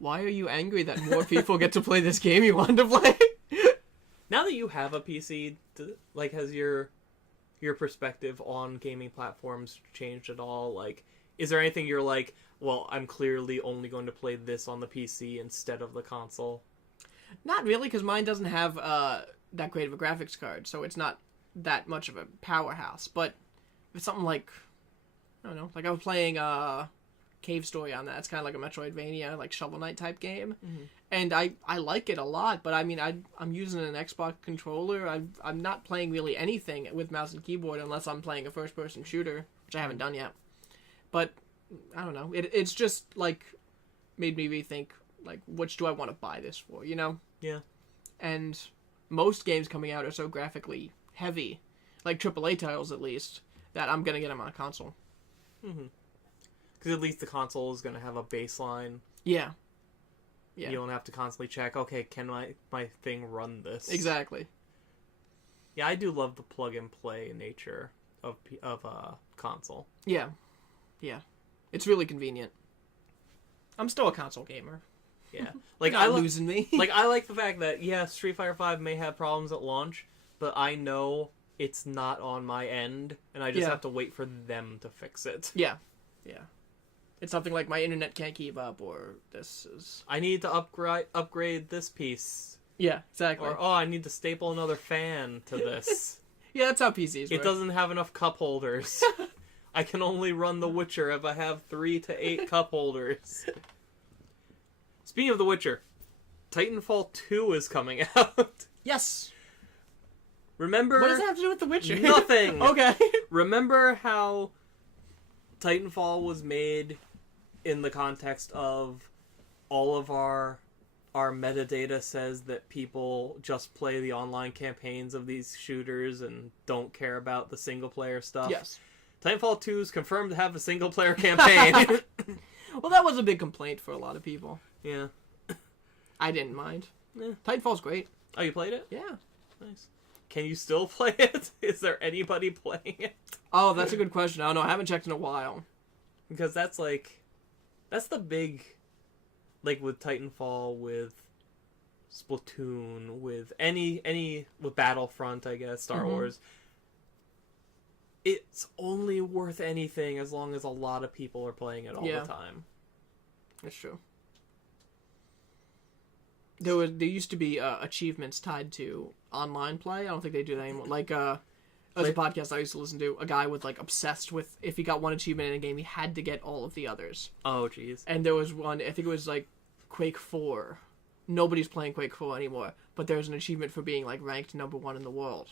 why are you angry that more people get to play this game you wanted to play? Now that you have a PC, like, has your perspective on gaming platforms changed at all? Like, is there anything you're like, well, I'm clearly only going to play this on the PC instead of the console? Not really, because mine doesn't have that great of a graphics card, so it's not that much of a powerhouse. But if it's something like, I don't know, like I was playing Cave Story on that. It's kind of like a Metroidvania, like Shovel Knight type game. Mm-hmm. And I like it a lot, but I mean, I'm using an Xbox controller. I'm not playing really anything with mouse and keyboard unless I'm playing a first-person shooter, which I haven't done yet. But, I don't know. It's just, like, made me rethink, like, which do I want to buy this for, you know? Yeah. And most games coming out are so graphically heavy, like AAA titles at least, that I'm going to get them on a console. Mm-hmm. Because at least the console is going to have a baseline. Yeah. Yeah. You don't have to constantly check, okay, can my thing run this? Exactly. Yeah, I do love the plug-and-play nature of console. Yeah. Yeah. It's really convenient. I'm still a console gamer. Yeah. Like, You're not losing me. Like, I like the fact that, yeah, Street Fighter V may have problems at launch, but I know it's not on my end, and I just have to wait for them to fix it. Yeah. Yeah. It's something like my internet can't keep up, or this is... I need to upgrade this piece. Yeah, exactly. Or, I need to staple another fan to this. Yeah, that's how PCs work. It doesn't have enough cup holders. I can only run The Witcher if I have 3 to 8 cup holders. Speaking of The Witcher, Titanfall 2 is coming out. Yes. Remember... What does that have to do with The Witcher? Nothing. Okay. Remember how Titanfall was made in the context of all of our metadata says that people just play the online campaigns of these shooters and don't care about the single-player stuff? Yes. Titanfall 2 is confirmed to have a single-player campaign. Well, that was a big complaint for a lot of people. Yeah. I didn't mind. Yeah. Titanfall's great. Oh, you played it? Yeah. Nice. Can you still play it? Is there anybody playing it? Oh, that's a good question. I don't know. I haven't checked in a while. Because that's the big, like with Titanfall, with Splatoon, with with Battlefront, I guess, Star Wars. It's only worth anything as long as a lot of people are playing it all the time. That's true. There used to be achievements tied to online play. I don't think they do that anymore. Like, there was a podcast I used to listen to. A guy was, like, obsessed with, if he got one achievement in a game, he had to get all of the others. Oh, jeez. And there was one, I think it was, like, Quake 4. Nobody's playing Quake 4 anymore. But there's an achievement for being, like, ranked #1 in the world.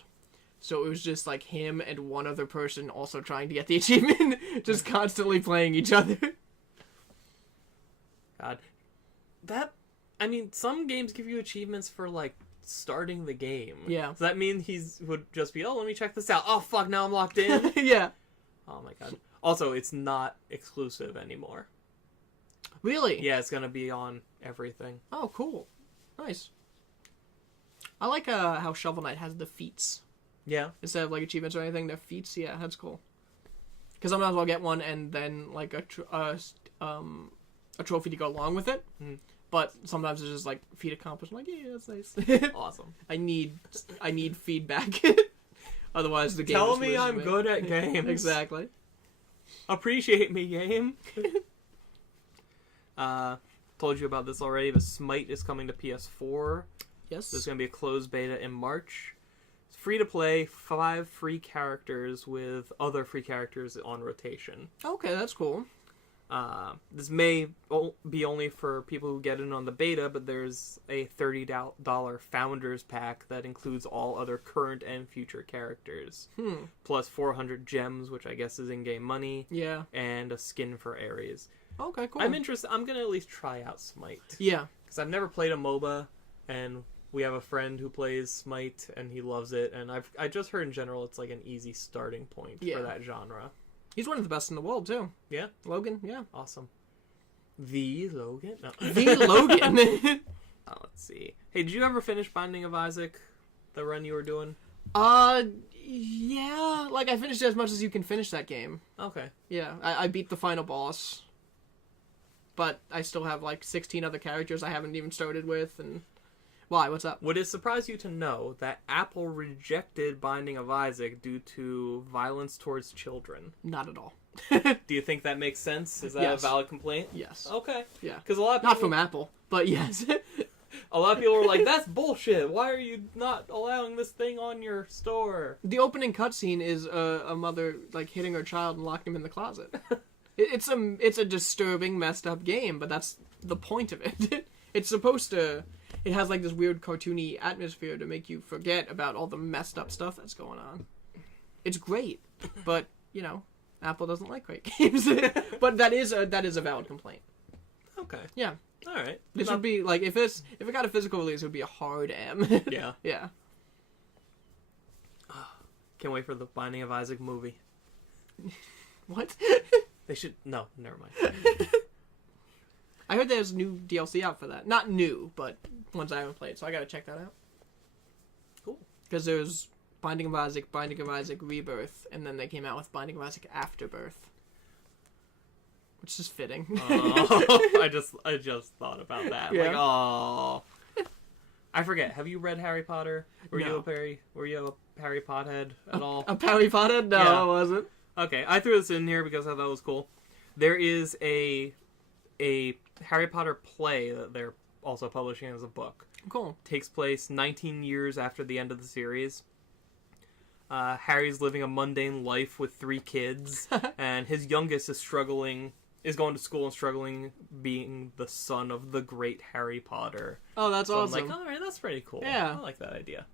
So it was just, like, him and one other person also trying to get the achievement. Just constantly playing each other. God. I mean, some games give you achievements for, like, starting the game. Yeah. Does that mean would just be, let me check this out. Oh, fuck, now I'm locked in? Yeah. Oh, my God. Also, it's not exclusive anymore. Really? Yeah, it's gonna be on everything. Oh, cool. Nice. I like how Shovel Knight has the feats. Yeah. Instead of, like, achievements or anything, they're feats. Yeah, that's cool. Because I might as well get one and then, like, a trophy to go along with it. Mm. But sometimes it's just like feat accomplished. I'm like, yeah, that's nice. Awesome. I need feedback. Otherwise, the game. Tell me I'm good at games. Exactly. Appreciate me, game. Told you about this already. The Smite is coming to PS4. Yes. There's going to be a closed beta in March. It's free to play. 5 free characters with other free characters on rotation. Okay, that's cool. This may be only for people who get in on the beta, but there's a $30 Founders Pack that includes all other current and future characters. Plus 400 gems, which I guess is in-game money. Yeah. And a skin for Ares. Okay, cool. I'm interested. I'm going to at least try out Smite. Yeah. Because I've never played a MOBA, and we have a friend who plays Smite, and he loves it. And I just heard in general it's like an easy starting point for that genre. He's one of the best in the world, too. Yeah? Logan, yeah. Awesome. The Logan? No. The Logan. Let's see. Hey, did you ever finish Binding of Isaac? The run you were doing? Yeah. Like, I finished as much as you can finish that game. Okay. Yeah. I beat the final boss. But I still have, like, 16 other characters I haven't even started with, and... Why? What's up? Would it surprise you to know that Apple rejected Binding of Isaac due to violence towards children? Not at all. Do you think that makes sense? Is that a valid complaint? Yes. Okay. Yeah. Because a lot of people... Not from Apple, but yes. A lot of people were like, that's bullshit. Why are you not allowing this thing on your store? The opening cutscene is a mother, like, hitting her child and locking him in the closet. It's a disturbing, messed up game, but that's the point of it. It's supposed to... It has, like, this weird cartoony atmosphere to make you forget about all the messed up stuff that's going on. It's great, but, you know, Apple doesn't like great games. But that is a valid complaint. Okay. Yeah. All right. This would be, like, if it got a physical release, it would be a hard M. Yeah. Yeah. Can't wait for the Binding of Isaac movie. What? They should... No, never mind. I heard there's new DLC out for that. Not new, but ones I haven't played, so I gotta check that out. Cool. Because there's Binding of Isaac Rebirth, and then they came out with Binding of Isaac Afterbirth. Which is fitting. I just thought about that. Yeah. Like, oh. I forget. Have you read Harry Potter? Were No. you a Harry Pothead at all? A Harry Potter? No, Yeah. I wasn't. Okay, I threw this in here because I thought it was cool. There is a Harry Potter play that they're also publishing as a book. Cool. Takes place 19 years after the end of the series. Harry's living a mundane life with 3 kids, and his youngest is going to school and struggling being the son of the great Harry Potter. Oh, that's so awesome. I'm like, all right, that's pretty cool. Yeah. I like that idea.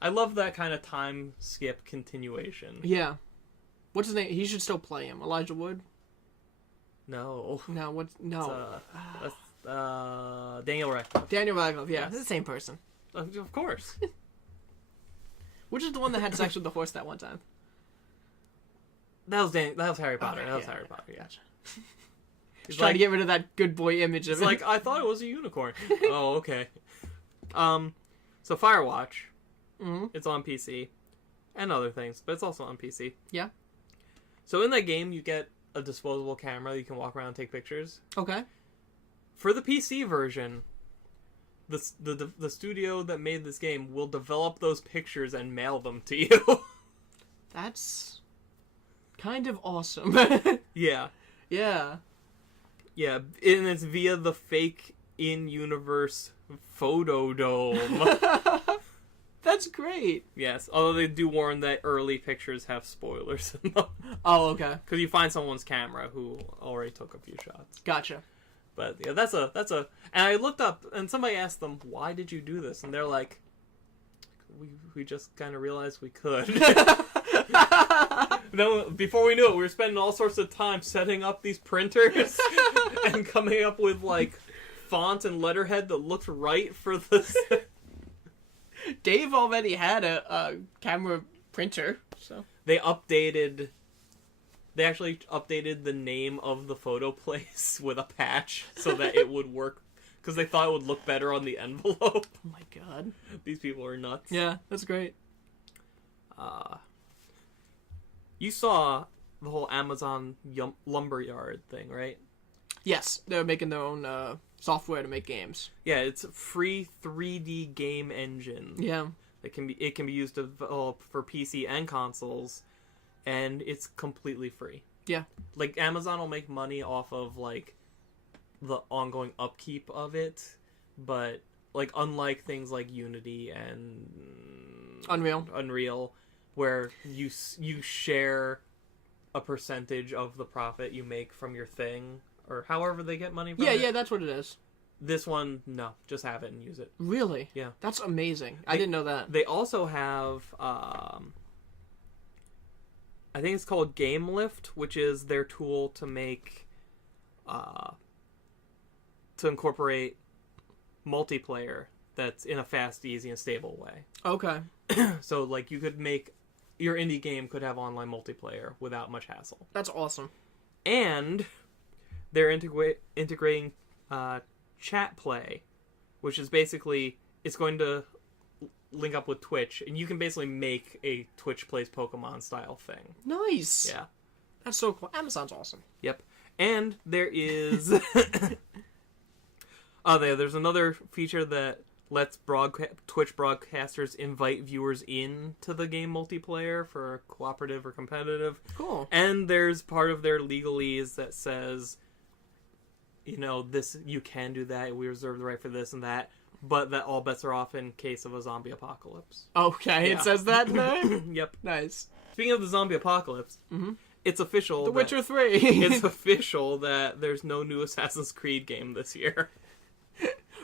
I love that kind of time skip continuation. Yeah. What's his name? He should still play him. Elijah Wood? No. No, That's Daniel Radcliffe. Daniel Radcliffe, yeah. Yes. It's the same person. Of course. Which is the one that had sex with the horse that one time? That was Harry Potter. Okay, that was yeah. Harry Potter, yeah. Gotcha. He's Trying to get rid of that good boy image of It's it. like, I thought it was a unicorn. Oh, okay. So Firewatch. Mm-hmm. It's on PC. And other things, but it's also on PC. Yeah. So in that game, you get a disposable camera. You can walk around and take pictures. Okay. For the PC version, the studio that made this game will develop those pictures and mail them to you. That's kind of awesome. Yeah. Yeah. Yeah, and it's via the fake in-universe photo dome. That's great. Yes, although they do warn that early pictures have spoilers in them. Oh, okay. Because you find someone's camera who already took a few shots. Gotcha. But yeah, that's a. And I looked up, and somebody asked them, "Why did you do this?" And they're like, "We just kind of realized we could." Then before we knew it, we were spending all sorts of time setting up these printers and coming up with like font and letterhead that looked right for this. Dave already had a camera printer, so They actually updated the name of the photo place with a patch so that it would work, because they thought it would look better on the envelope. Oh my god. These people are nuts. Yeah, that's great. You saw the whole Amazon Lumberyard thing, right? Yes, they're making their own software to make games. Yeah, it's a free 3D game engine. Yeah. It can be used to develop for PC and consoles, and it's completely free. Yeah. Like, Amazon will make money off of like the ongoing upkeep of it, but like unlike things like Unity and Unreal, where you share a percentage of the profit you make from your thing, or however they get money from it. Yeah, that's what it is. This one, no, just have it and use it. Really? Yeah. That's amazing. I didn't know that. They also have, I think it's called Game Lift, which is their tool to make, to incorporate multiplayer that's in a fast, easy, and stable way. Okay. So, like, you could make, your indie game could have online multiplayer without much hassle. That's awesome. And they're integrating chat play, which is basically, it's going to link up with Twitch, and you can basically make a Twitch plays Pokemon style thing. Nice. Yeah. That's so cool. Amazon's awesome. Yep. And there is there's another feature that lets Twitch broadcasters invite viewers in to the game multiplayer for cooperative or competitive. Cool. And there's part of their legalese that says, you know, this, you can do that, we reserve the right for this and that, but that all bets are off in case of a zombie apocalypse. Okay, it says that in there? Yep. Nice. Speaking of the zombie apocalypse, it's official. The Witcher 3. It's official that there's no new Assassin's Creed game this year.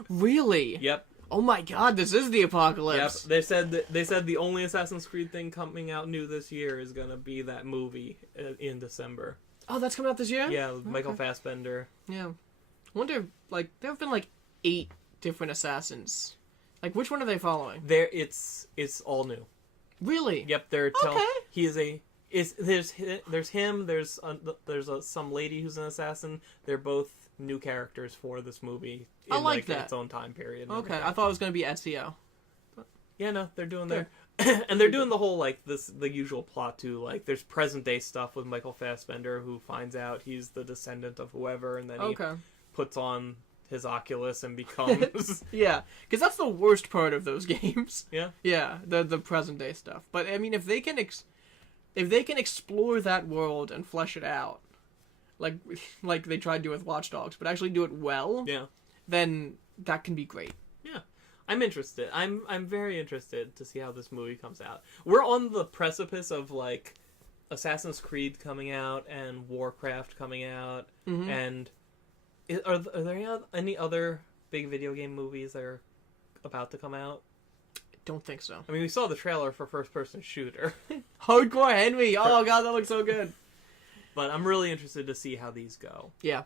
Really? Yep. Oh my god, this is the apocalypse. Yep. They said the only Assassin's Creed thing coming out new this year is gonna be that movie in December. Oh, that's coming out this year? Yeah, with Michael Fassbender. Yeah. I wonder, like, there have been, like, 8 different assassins. Like, which one are they following? It's all new. Really? Yep, he is a... There's him, there's some lady who's an assassin. They're both new characters for this movie. I like that. Its own time period. Okay, I thought it was going to be Ezio. Yeah, no, they're doing their... and they're doing the whole, like, the usual plot, too. Like, there's present-day stuff with Michael Fassbender, who finds out he's the descendant of whoever, and then he puts on his Oculus and becomes... Yeah, because that's the worst part of those games. Yeah? Yeah, the present-day stuff. But, I mean, if they can explore that world and flesh it out, like they tried to do with Watch Dogs, but actually do it well, then that can be great. Yeah. I'm interested. I'm very interested to see how this movie comes out. We're on the precipice of, like, Assassin's Creed coming out and Warcraft coming out, and are there any other big video game movies that are about to come out? Don't think so. I mean, we saw the trailer for First Person Shooter. Hardcore Henry! Oh god, that looks so good! But I'm really interested to see how these go. Yeah.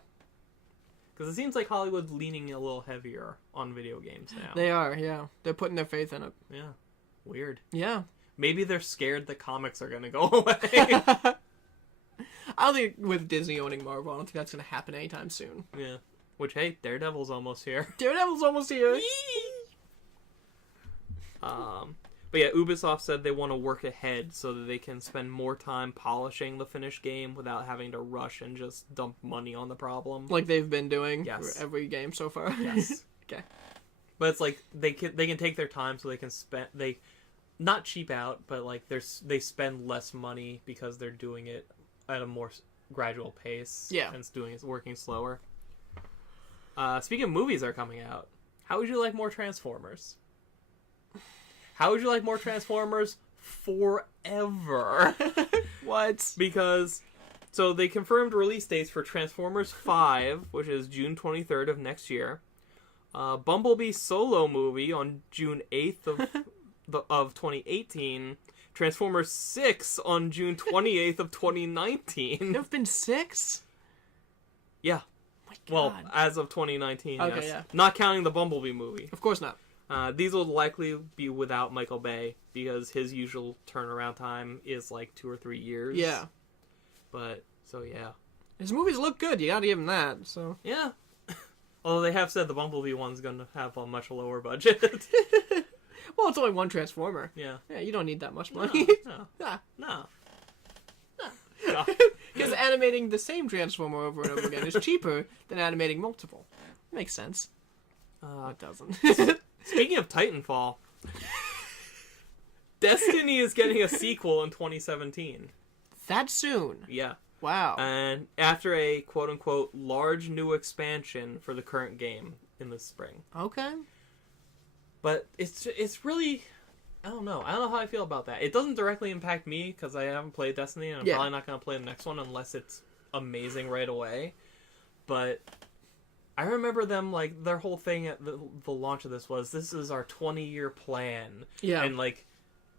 Because it seems like Hollywood's leaning a little heavier on video games now. They are, yeah. They're putting their faith in it. Yeah. Weird. Yeah. Maybe they're scared that comics are going to go away. I don't think with Disney owning Marvel, I don't think that's going to happen anytime soon. Yeah. Which, hey, Daredevil's almost here. Daredevil's almost here! But yeah, Ubisoft said they want to work ahead so that they can spend more time polishing the finished game without having to rush and just dump money on the problem. Like they've been doing for every game so far. Yes. Okay. But it's like they can take their time so they can not cheap out, but like they spend less money because they're doing it at a more gradual pace. Yeah. And it's working slower. Speaking of movies that are coming out, how would you like more Transformers? How would you like more Transformers forever? What? Because, so they confirmed release dates for Transformers 5, which is June 23rd of next year. Bumblebee solo movie on June 8th of 2018. Transformers 6 on June 28th of 2019. There have been 6? Yeah. Oh my God. Well, as of 2019, okay, yes. Yeah. Not counting the Bumblebee movie. Of course not. These will likely be without Michael Bay because his usual turnaround time is like 2 or 3 years. Yeah. But, so yeah. His movies look good, you gotta give him that, so. Yeah. Although they have said the Bumblebee one's gonna have a much lower budget. Well, it's only one Transformer. Yeah. Yeah, you don't need that much money. No. Because animating the same Transformer over and over again is cheaper than animating multiple. Makes sense. It doesn't. Speaking of Titanfall, Destiny is getting a sequel in 2017. That soon? Yeah. Wow. And after a quote-unquote large new expansion for the current game in the spring. Okay. But it's really... I don't know how I feel about that. It doesn't directly impact me because I haven't played Destiny and I'm probably not going to play the next one unless it's amazing right away. But... I remember them, like, their whole thing at the launch of this is our 20-year plan. Yeah. And, like,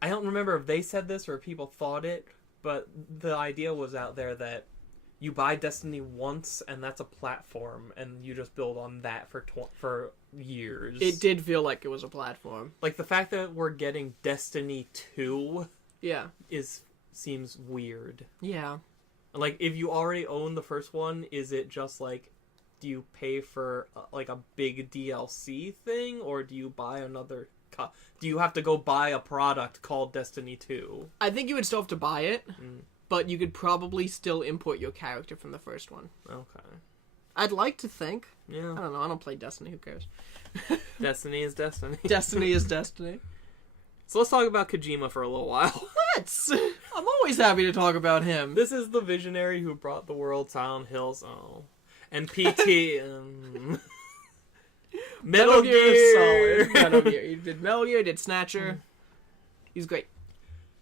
I don't remember if they said this or if people thought it, but the idea was out there that you buy Destiny once, and that's a platform, and you just build on that for years. It did feel like it was a platform. Like, the fact that we're getting Destiny 2 seems weird. Yeah. Like, if you already own the first one, is it just, like... Do you pay for, like, a big DLC thing, or do you buy another... Do you have to go buy a product called Destiny 2? I think you would still have to buy it, but you could probably still import your character from the first one. Okay. I'd like to think. Yeah. I don't know, I don't play Destiny, who cares? Destiny is Destiny. Destiny is Destiny. So let's talk about Kojima for a little while. Let's! I'm always happy to talk about him. This is the visionary who brought the world Silent Hills. Oh... And PT, Metal Gear is solid. Metal Gear. He did Metal Gear, did Snatcher. He's great.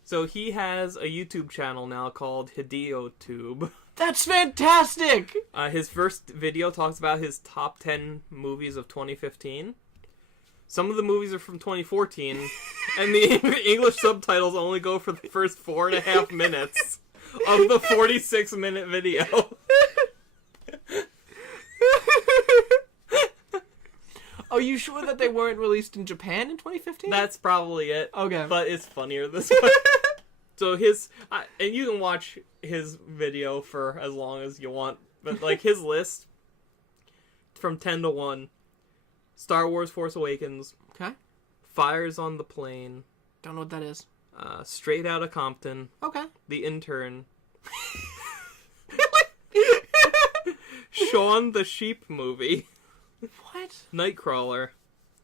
So he has a YouTube channel now called HideoTube. That's fantastic! His first video talks about his top 10 movies of 2015. Some of the movies are from 2014, and the English subtitles only go for the first 4.5 minutes of the 46-minute video. Are you sure that they weren't released in Japan in 2015? That's probably it. Okay. But it's funnier this way. So and you can watch his video for as long as you want, but like his list from 10 to 1, Star Wars Force Awakens. Okay. Fires on the Plane. Don't know what that is. Straight Outta Compton. Okay. The Intern. Shaun the Sheep movie. What? Nightcrawler.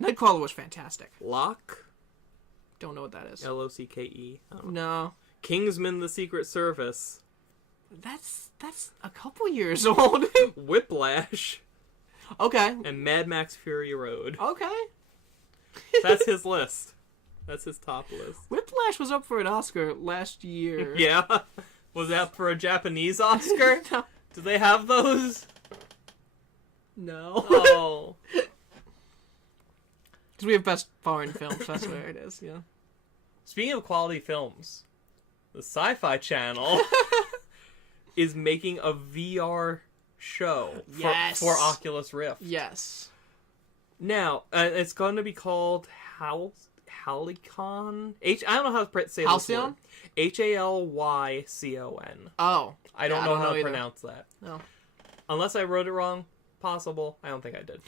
Nightcrawler was fantastic. Locke. Don't know what that is. L-O-C-K-E. No. Kingsman: The Secret Service. That's a couple years old. Whiplash. Okay. And Mad Max Fury Road. Okay. That's his list. That's his top list. Whiplash was up for an Oscar last year. Yeah. Was that for a Japanese Oscar? No. Do they have those? No. Oh. Because we have best foreign films. That's where it is, yeah. Speaking of quality films, the Sci-Fi Channel is making a VR show for Oculus Rift. Yes. Now, it's going to be called Halycon? I don't know how to say this word. Halycon. Oh. I don't know how to pronounce that. No. Unless I wrote it wrong. Possible. I don't think I did.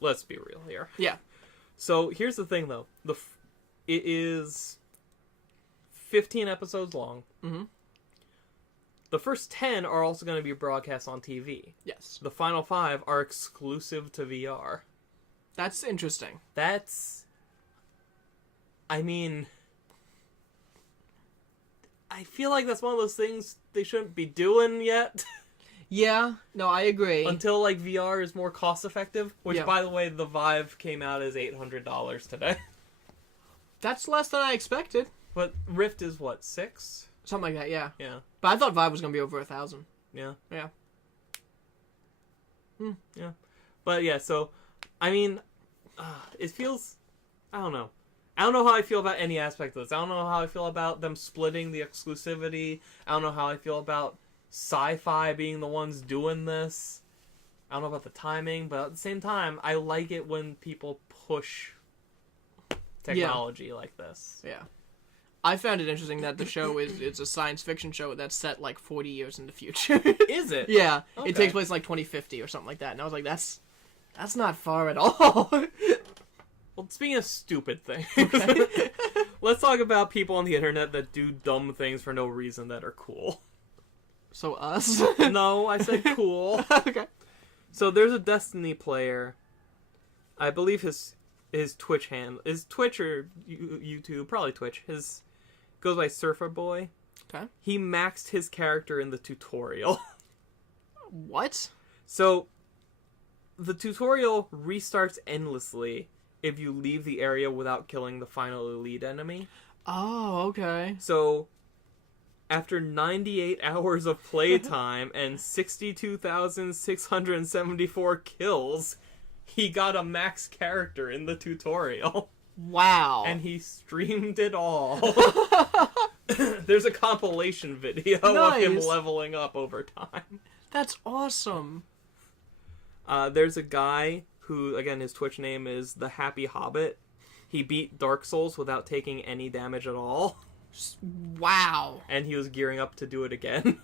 Let's be real here. Yeah. So, here's the thing, though. It is 15 episodes long. Mm-hmm. The first 10 are also going to be broadcast on TV. Yes. The final 5 are exclusive to VR. That's interesting. I mean, I feel like that's one of those things they shouldn't be doing yet. Yeah, no, I agree. Until, like, VR is more cost-effective. Which, by the way, the Vive came out as $800 today. That's less than I expected. But Rift is, what, $6? Something like that, yeah. Yeah. But I thought Vive was going to be over 1,000. Yeah. Yeah. Yeah. But, yeah, so, I mean, it feels... I don't know. I don't know how I feel about any aspect of this. I don't know how I feel about them splitting the exclusivity. I don't know how I feel about Sci-Fi being the ones doing this. I don't know about the timing, but at the same time, I like it when people push technology like this. Yeah. I found it interesting that the show is a science fiction show that's set like 40 years in the future. Is it? Yeah. Okay. It takes place like 2050 or something like that. And I was like, that's not far at all. Well, speaking of stupid things, Okay. let's talk about people on the internet that do dumb things for no reason that are cool. So us? No, I said cool. Okay. So there's a Destiny player. I believe his Twitch is Twitch or YouTube, probably Twitch. His goes by Surfer Boy. Okay. He maxed his character in the tutorial. What? So the tutorial restarts endlessly if you leave the area without killing the final elite enemy. Oh, okay. So after 98 hours of playtime and 62,674 kills, he got a max character in the tutorial. Wow. And he streamed it all. There's a compilation video of him leveling up over time. That's awesome. There's a guy who, again, his Twitch name is The Happy Hobbit. He beat Dark Souls without taking any damage at all. Wow. And he was gearing up to do it again.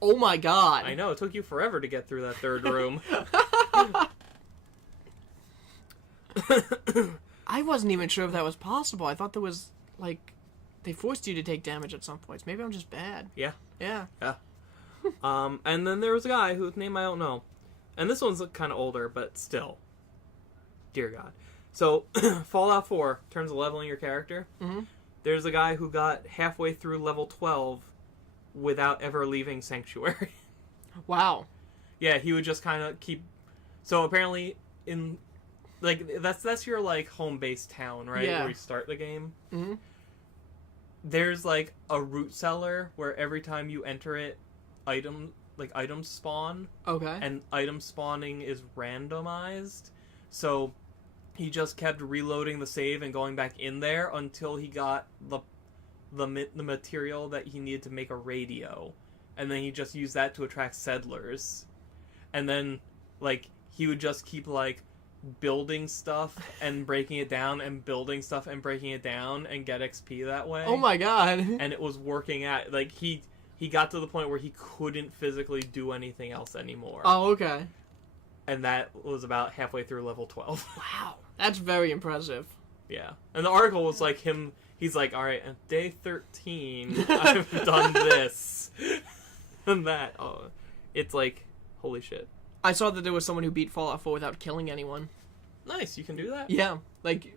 Oh my god. I know, it took you forever to get through that third room. I wasn't even sure if that was possible. I thought there was, like, they forced you to take damage at some points. Maybe I'm just bad. Yeah. Yeah. Yeah. And then there was a guy whose name I don't know. And this one's kind of older, but still. Dear God. So, Fallout 4, in terms of leveling your character, there's a guy who got halfway through level 12 without ever leaving Sanctuary. Wow. Yeah, he would just kind of keep... So, apparently, in like that's your like home base town, right? Yeah. Where you start the game. Mm-hmm. There's like a root cellar where every time you enter it, items spawn. Okay. And item spawning is randomized. So he just kept reloading the save and going back in there until he got the material that he needed to make a radio. And then he just used that to attract settlers. And then, like, he would just keep, like, building stuff and breaking it down and building stuff and breaking it down and get XP that way. Oh my god. And it was working at, like, he got to the point where he couldn't physically do anything else anymore. Oh, okay. And that was about halfway through level 12. Wow. That's very impressive. Yeah. And the article was like him, he's like, alright, at day 13, I've done this. And that. Oh, it's like, holy shit. I saw that there was someone who beat Fallout 4 without killing anyone. Nice, you can do that? Yeah. Like,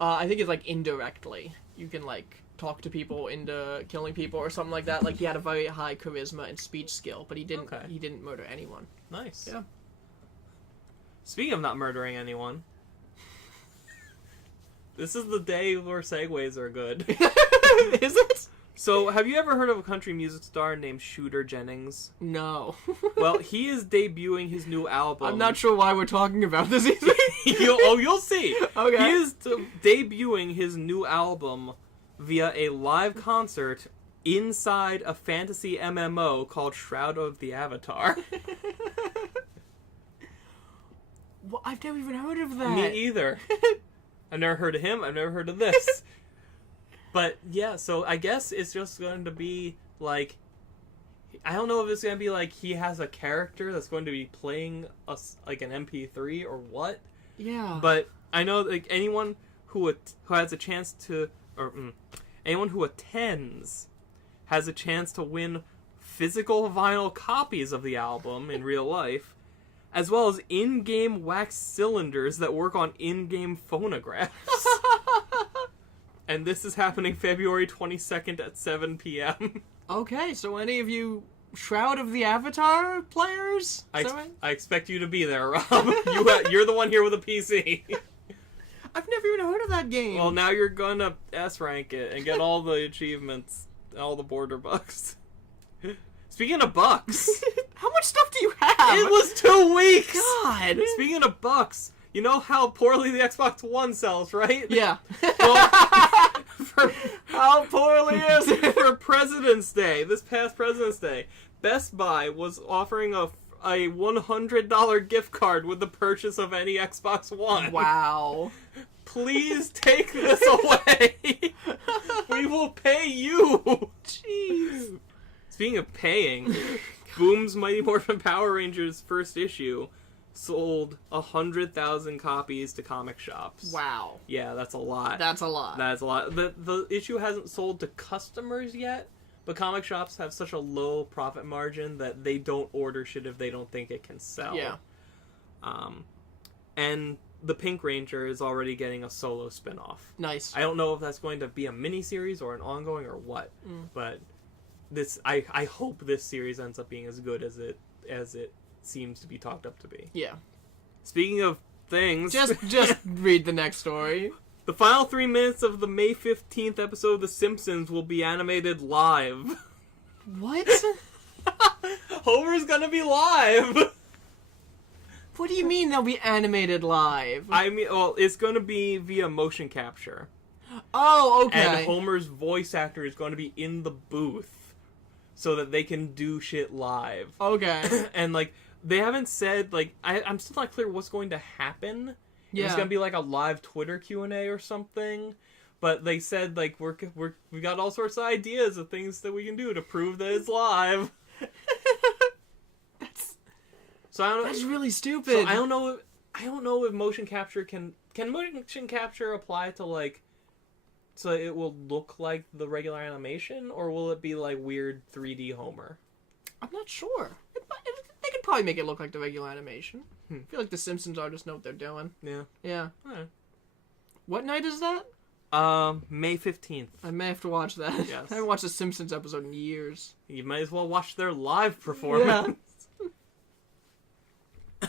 I think it's like indirectly. You can, like, talk to people into killing people or something like that. Like, he had a very high charisma and speech skill, but he didn't murder anyone. Nice. Yeah. Speaking of not murdering anyone, this is the day where segues are good. Is it? So, have you ever heard of a country music star named Shooter Jennings? No. Well, he is debuting his new album. I'm not sure why we're talking about this either. You'll see. Okay. He is debuting his new album via a live concert inside a fantasy MMO called Shroud of the Avatar. Well, I've never even heard of that. Me either. I've never heard of him. I've never heard of this. But, yeah, so I guess it's just going to be, like... I don't know if it's going to be, like, he has a character that's going to be playing, like, an MP3 or what. Yeah. But I know, like, anyone who has a chance to... anyone who attends has a chance to win physical vinyl copies of the album in real life, as well as in-game wax cylinders that work on in-game phonographs. And this is happening February 22nd at 7 p.m. Okay, so any of you Shroud of the Avatar players? I expect you to be there, Rob. You're the one here with a PC. I've never even heard of that game. Well, now you're gonna S-rank it and get all the achievements, all the border bucks. Speaking of bucks... How much stuff do you have? It was 2 weeks! God! Speaking of bucks, you know how poorly the Xbox One sells, right? Yeah. Well, how poorly is it? For President's Day, this past President's Day, Best Buy was offering a $100 gift card with the purchase of any Xbox One. Wow. Please take this away. We will pay you. Jeez. Speaking of paying, Boom's Mighty Morphin Power Rangers first issue sold 100,000 copies to comic shops. Wow. Yeah, that's a lot. That's a lot. That's a lot. The issue hasn't sold to customers yet, but comic shops have such a low profit margin that they don't order shit if they don't think it can sell. Yeah. And the Pink Ranger is already getting a solo spin-off. Nice. I don't know if that's going to be a mini-series or an ongoing or what, but this I hope this series ends up being as good as it seems to be talked up to be. Yeah. Speaking of things... Just read the next story. The final 3 minutes of the May 15th episode of The Simpsons will be animated live. What? Homer's gonna be live! What do you mean they'll be animated live? I mean, well, it's gonna be via motion capture. Oh, okay. And Homer's voice actor is going to be in the booth so that they can do shit live. Okay. And, like, they haven't said, like, I'm still not clear what's going to happen. Yeah. It's going to be, like, a live Twitter Q&A or something. But they said, like, we got all sorts of ideas of things that we can do to prove that it's live. That's really stupid. So I don't know if motion capture can motion capture apply to, like, so it will look like the regular animation, or will it be like weird 3D Homer? I'm not sure. They could probably make it look like the regular animation. I feel like the Simpsons artists know what they're doing. Yeah. Yeah. Right. What night is that? May 15th. I may have to watch that. Yes. I haven't watched a Simpsons episode in years. You might as well watch their live performance.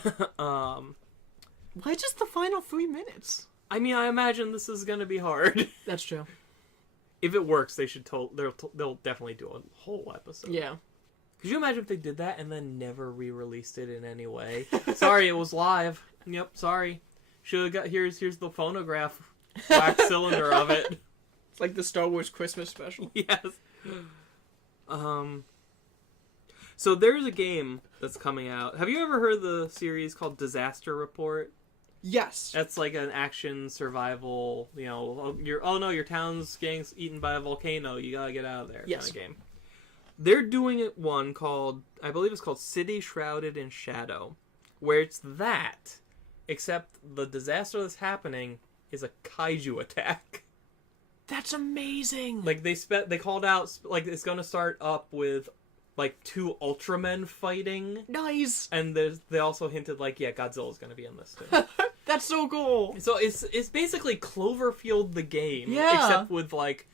Yeah. Why just the final 3 minutes? I mean, I imagine this is going to be hard. That's true. If it works, they should they'll definitely do a whole episode. Yeah. Could you imagine if they did that and then never re-released it in any way? Sorry, it was live. Yep, sorry. Should have got here's the phonograph wax cylinder of it. It's like the Star Wars Christmas special. Yes. So there's a game that's coming out. Have you ever heard of the series called Disaster Report? Yes. That's like an action survival, you know, your town's getting eaten by a volcano, you gotta get out of there kind of game. They're doing one called, I believe it's called City Shrouded in Shadow, where it's that, except the disaster that's happening is a kaiju attack. That's amazing. Like they called out, like it's gonna start up with like 2 Ultramen fighting. Nice. And they also hinted like, yeah, Godzilla's gonna be in this too. That's so cool. So it's basically Cloverfield the game, except with like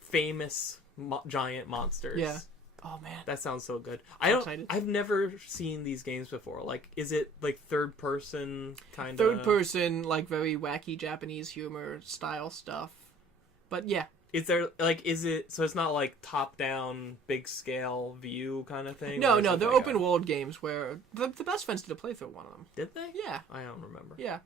famous giant monsters. Yeah. Oh man, that sounds so good. I've never seen these games before. Like, is it like third person kind of? Third person, like very wacky Japanese humor style stuff. But yeah. Is there is it so it's not like top down big scale view kind of thing? No, they're like open world games where the best friends did a playthrough one of them. Did they? Yeah. I don't remember. Yeah.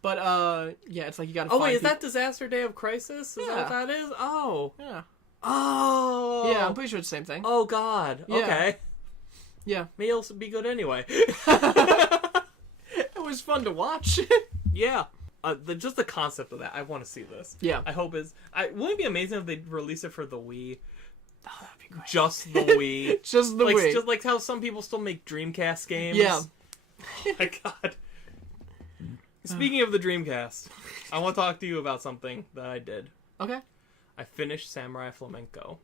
But yeah, it's like you gotta find wait, is that Disaster Day of Crisis? Is that what that is? Oh. Yeah. Oh. Yeah, I'm pretty sure it's the same thing. Oh god. Yeah. Okay. Yeah. Maybe it'll be good anyway. It was fun to watch. Yeah. Just the concept of that, I want to see this. Yeah. I hope wouldn't it be amazing if they release it for the Wii? Oh, that'd be great. Just the Wii. Just the Wii. Just like how some people still make Dreamcast games. Yeah. Oh my god. Speaking of the Dreamcast, I want to talk to you about something that I did. Okay. I finished Samurai Flamenco.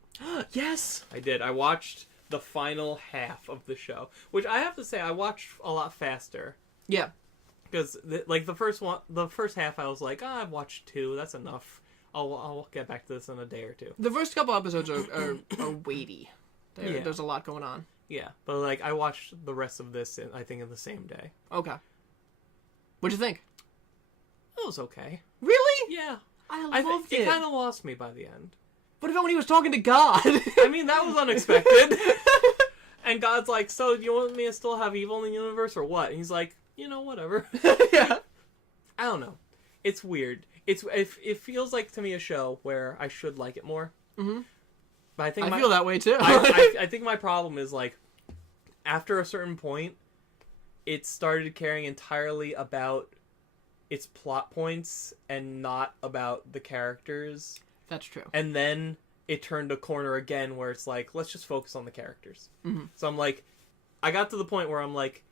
Yes! I did. I watched the final half of the show, which I have to say I watched a lot faster. Yeah. Because the first half, I was like, I've watched 2. That's enough. I'll get back to this in a day or 2. The first couple episodes are weighty. There's a lot going on. Yeah, but like I watched the rest of this, I think, in the same day. Okay. What'd you think? It was okay. Really? Yeah. I loved it. It kind of lost me by the end. What about when he was talking to God? I mean, that was unexpected. And God's like, so do you want me to still have evil in the universe or what? And he's like, whatever. Yeah. I don't know. It's weird. It feels like to me a show where I should like it more. Mm-hmm. But I feel that way too. I think my problem is like after a certain point, it started caring entirely about its plot points and not about the characters. That's true. And then it turned a corner again where it's like, let's just focus on the characters. Mm-hmm. So I'm like, I got to the point where I'm like,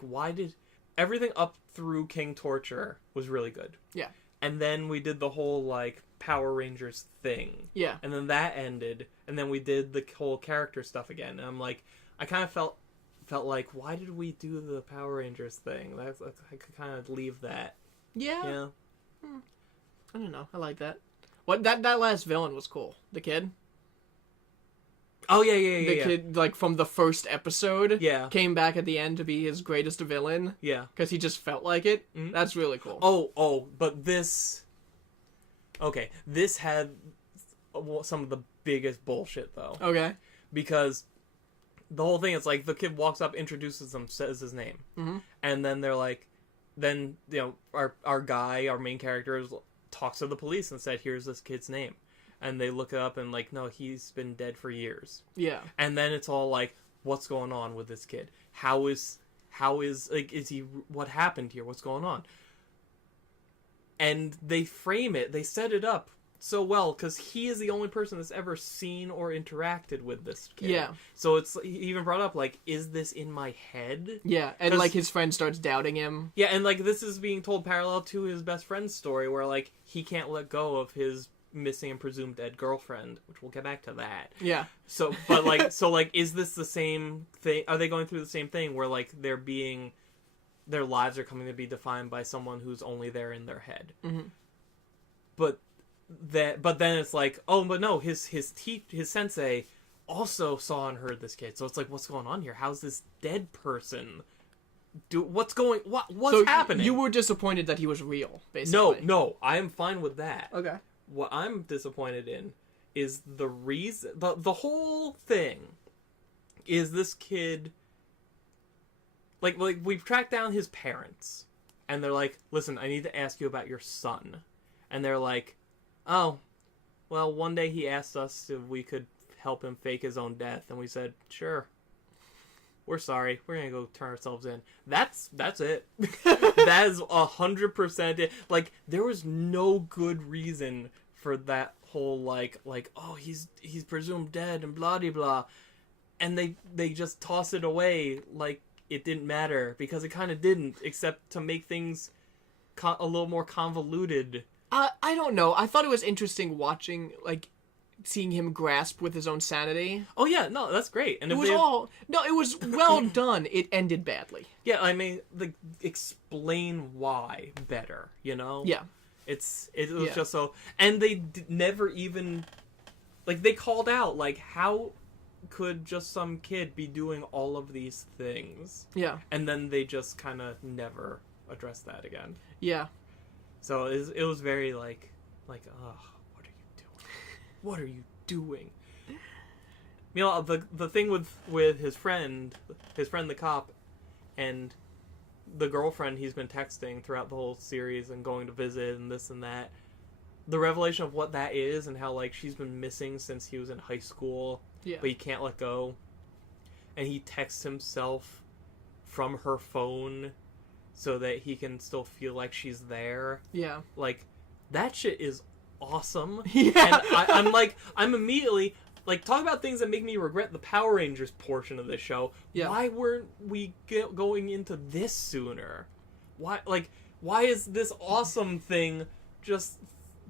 why did everything up through King Torture was really good. Yeah. And then we did the whole like Power Rangers thing. Yeah. And then that ended, and then we did the whole character stuff again. And I'm like, I kind of felt like, why did we do the Power Rangers thing? I could kind of leave that. Yeah. Yeah. I don't know. I like that. What that last villain was cool. The kid. Oh yeah. The kid, like from the first episode, came back at the end to be his greatest villain. Yeah, because he just felt like it. Mm-hmm. That's really cool. But this had some of the biggest bullshit though. Okay, because the whole thing is like the kid walks up, introduces him, says his name, and then they're like, our main character talks to the police and said, "Here's this kid's name." And they look it up and like, no, he's been dead for years. Yeah. And then it's all like, what's going on with this kid? How is like, is he, what happened here? What's going on? And they frame it, they set it up so well because he is the only person that's ever seen or interacted with this kid. Yeah. So it's, he even brought up like, is this in my head? Yeah. And like his friend starts doubting him. Yeah. And like, this is being told parallel to his best friend's story where like, he can't let go of his missing and presumed dead girlfriend, which we'll get back to that. Yeah. So, but like, is this the same thing? Are they going through the same thing where like their lives are coming to be defined by someone who's only there in their head? Mm-hmm. But then it's like, oh, but no, his sensei also saw and heard this kid. So it's like, what's going on here? How's this dead person what's so happening? You were disappointed that he was real, basically. No, I am fine with that. Okay. What I'm disappointed in is the reason, the whole thing is this kid, like we've tracked down his parents, and they're like, listen, I need to ask you about your son. And they're like, oh, well, one day he asked us if we could help him fake his own death, and we said, sure. We're sorry. We're gonna go turn ourselves in. That's it. That is 100% it. Like, there was no good reason for that whole like oh, he's presumed dead and blah de blah, and they just toss it away like it didn't matter, because it kind of didn't, except to make things a little more convoluted. I don't know. I thought it was interesting watching, like, seeing him grasp with his own sanity. Oh yeah, no, that's great. And it was well done. It ended badly. Yeah, I mean, explain why better, you know? Yeah. It was just so, and they never even, like, they called out, like, how could just some kid be doing all of these things? Yeah. And then they just kind of never addressed that again. Yeah. So it was very like, oh, what are you doing? You know, the thing with his friend the cop, and the girlfriend he's been texting throughout the whole series and going to visit and this and that, the revelation of what that is and how, like, she's been missing since he was in high school, but he can't let go, and he texts himself from her phone so that he can still feel like she's there. Yeah. Like, that shit is awesome. Yeah. And I'm immediately, like, talk about things that make me regret the Power Rangers portion of this show. Yeah. Why weren't we going into this sooner? Why is this awesome thing just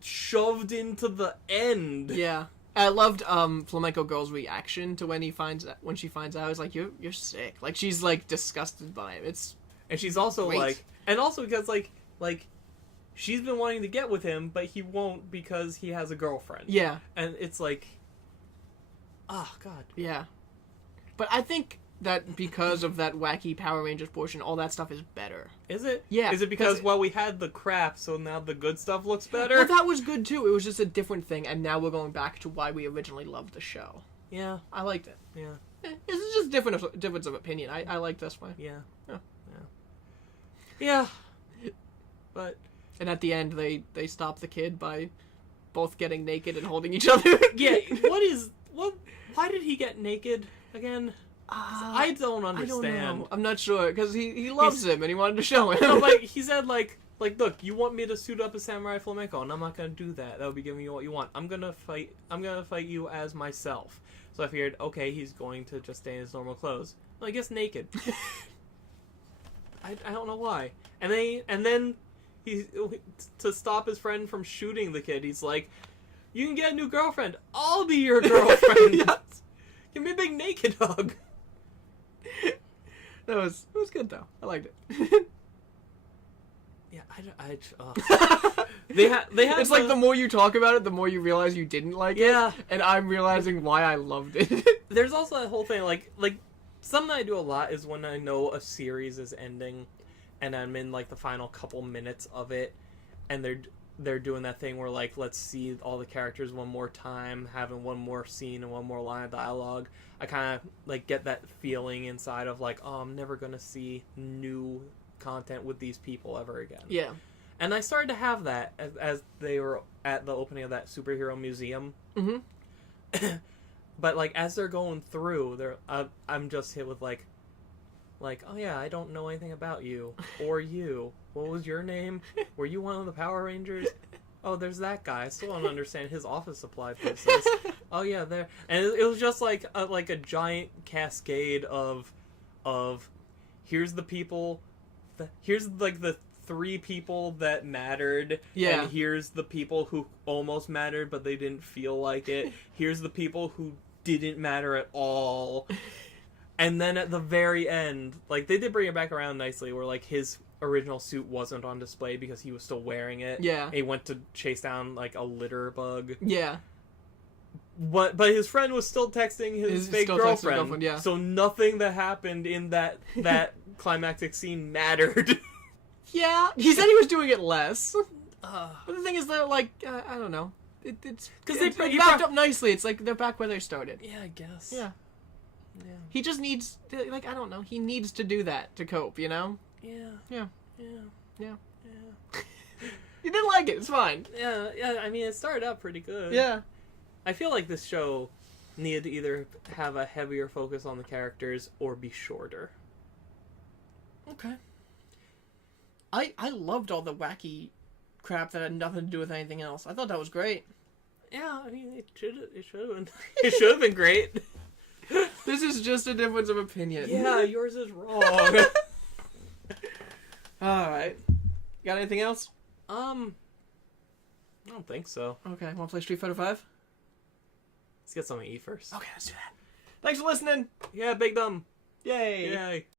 shoved into the end? Yeah. I loved Flamenco Girl's reaction to when she finds out. I was like, you're sick. Like, she's, like, disgusted by him. And she's also great. Like, and also because like she's been wanting to get with him, but he won't because he has a girlfriend. Yeah. And it's like, oh, God. Yeah. But I think that because of that wacky Power Rangers portion, all that stuff is better. Is it? Yeah. Is it because, well, we had the crap, so now the good stuff looks better? Well, that was good, too. It was just a different thing, and now we're going back to why we originally loved the show. Yeah. I liked it. Yeah. It's just difference of opinion. I like this one. Yeah. Yeah. But... And at the end, they stop the kid by both getting naked and holding each other. Yeah, why did he get naked again? I don't understand. I don't know. I'm not sure, because he loves him and he wanted to show him. No, like, he said, like, look, you want me to suit up as Samurai Flamenco, and I'm not gonna do that. That would be giving you what you want. I'm gonna fight you as myself. So I figured, okay, he's going to just stay in his normal clothes. Well, I guess naked. I don't know why. And then he, to stop his friend from shooting the kid, he's like, you can get a new girlfriend. I'll be your girlfriend. Yes. Give me a big naked hug. It was good, though. I liked it. Yeah, they had it's like the more you talk about it, the more you realize you didn't like it. And I'm realizing why I loved it. There's also that whole thing, like something I do a lot is when I know a series is ending and I'm in, like, the final couple minutes of it, and they're doing that thing where, like, let's see all the characters one more time, having one more scene and one more line of dialogue. I kind of, like, get that feeling inside of, like, oh, I'm never gonna see new content with these people ever again. Yeah. And I started to have that as they were at the opening of that superhero museum. Mm-hmm. But, like, as they're going through, I'm just hit with, like, oh yeah, I don't know anything about you. Or you. What was your name? Were you one of the Power Rangers? Oh, there's that guy. I still don't understand his office supply business. Oh yeah, there. And it was just like a giant cascade of here's the people, here's like the 3 people that mattered. Yeah. And here's the people who almost mattered, but they didn't feel like it. Here's the people who didn't matter at all. And then at the very end, like, they did bring it back around nicely, where, like, his original suit wasn't on display because he was still wearing it. Yeah. And he went to chase down, like, a litter bug. Yeah. but his friend was still texting his fake girlfriend. Yeah. So nothing that happened in that climactic scene mattered. Yeah, he said he was doing it less. But the thing is that, like, I don't know. It's because they wrapped up nicely. It's like they're back where they started. Yeah, I guess. Yeah. He just needs, like, I don't know. He needs to do that to cope, you know? Yeah. You didn't like it. It's fine. Yeah. I mean, it started out pretty good. Yeah. I feel like this show needed to either have a heavier focus on the characters or be shorter. Okay. I loved all the wacky crap that had nothing to do with anything else. I thought that was great. Yeah, I mean, it should have been. It should have been great. This is just a difference of opinion. Yeah, yours is wrong. Alright. Got anything else? I don't think so. Okay, want to play Street Fighter 5? Let's get something to eat first. Okay, let's do that. Thanks for listening. Yeah, Big Dumb. Yay. Yay.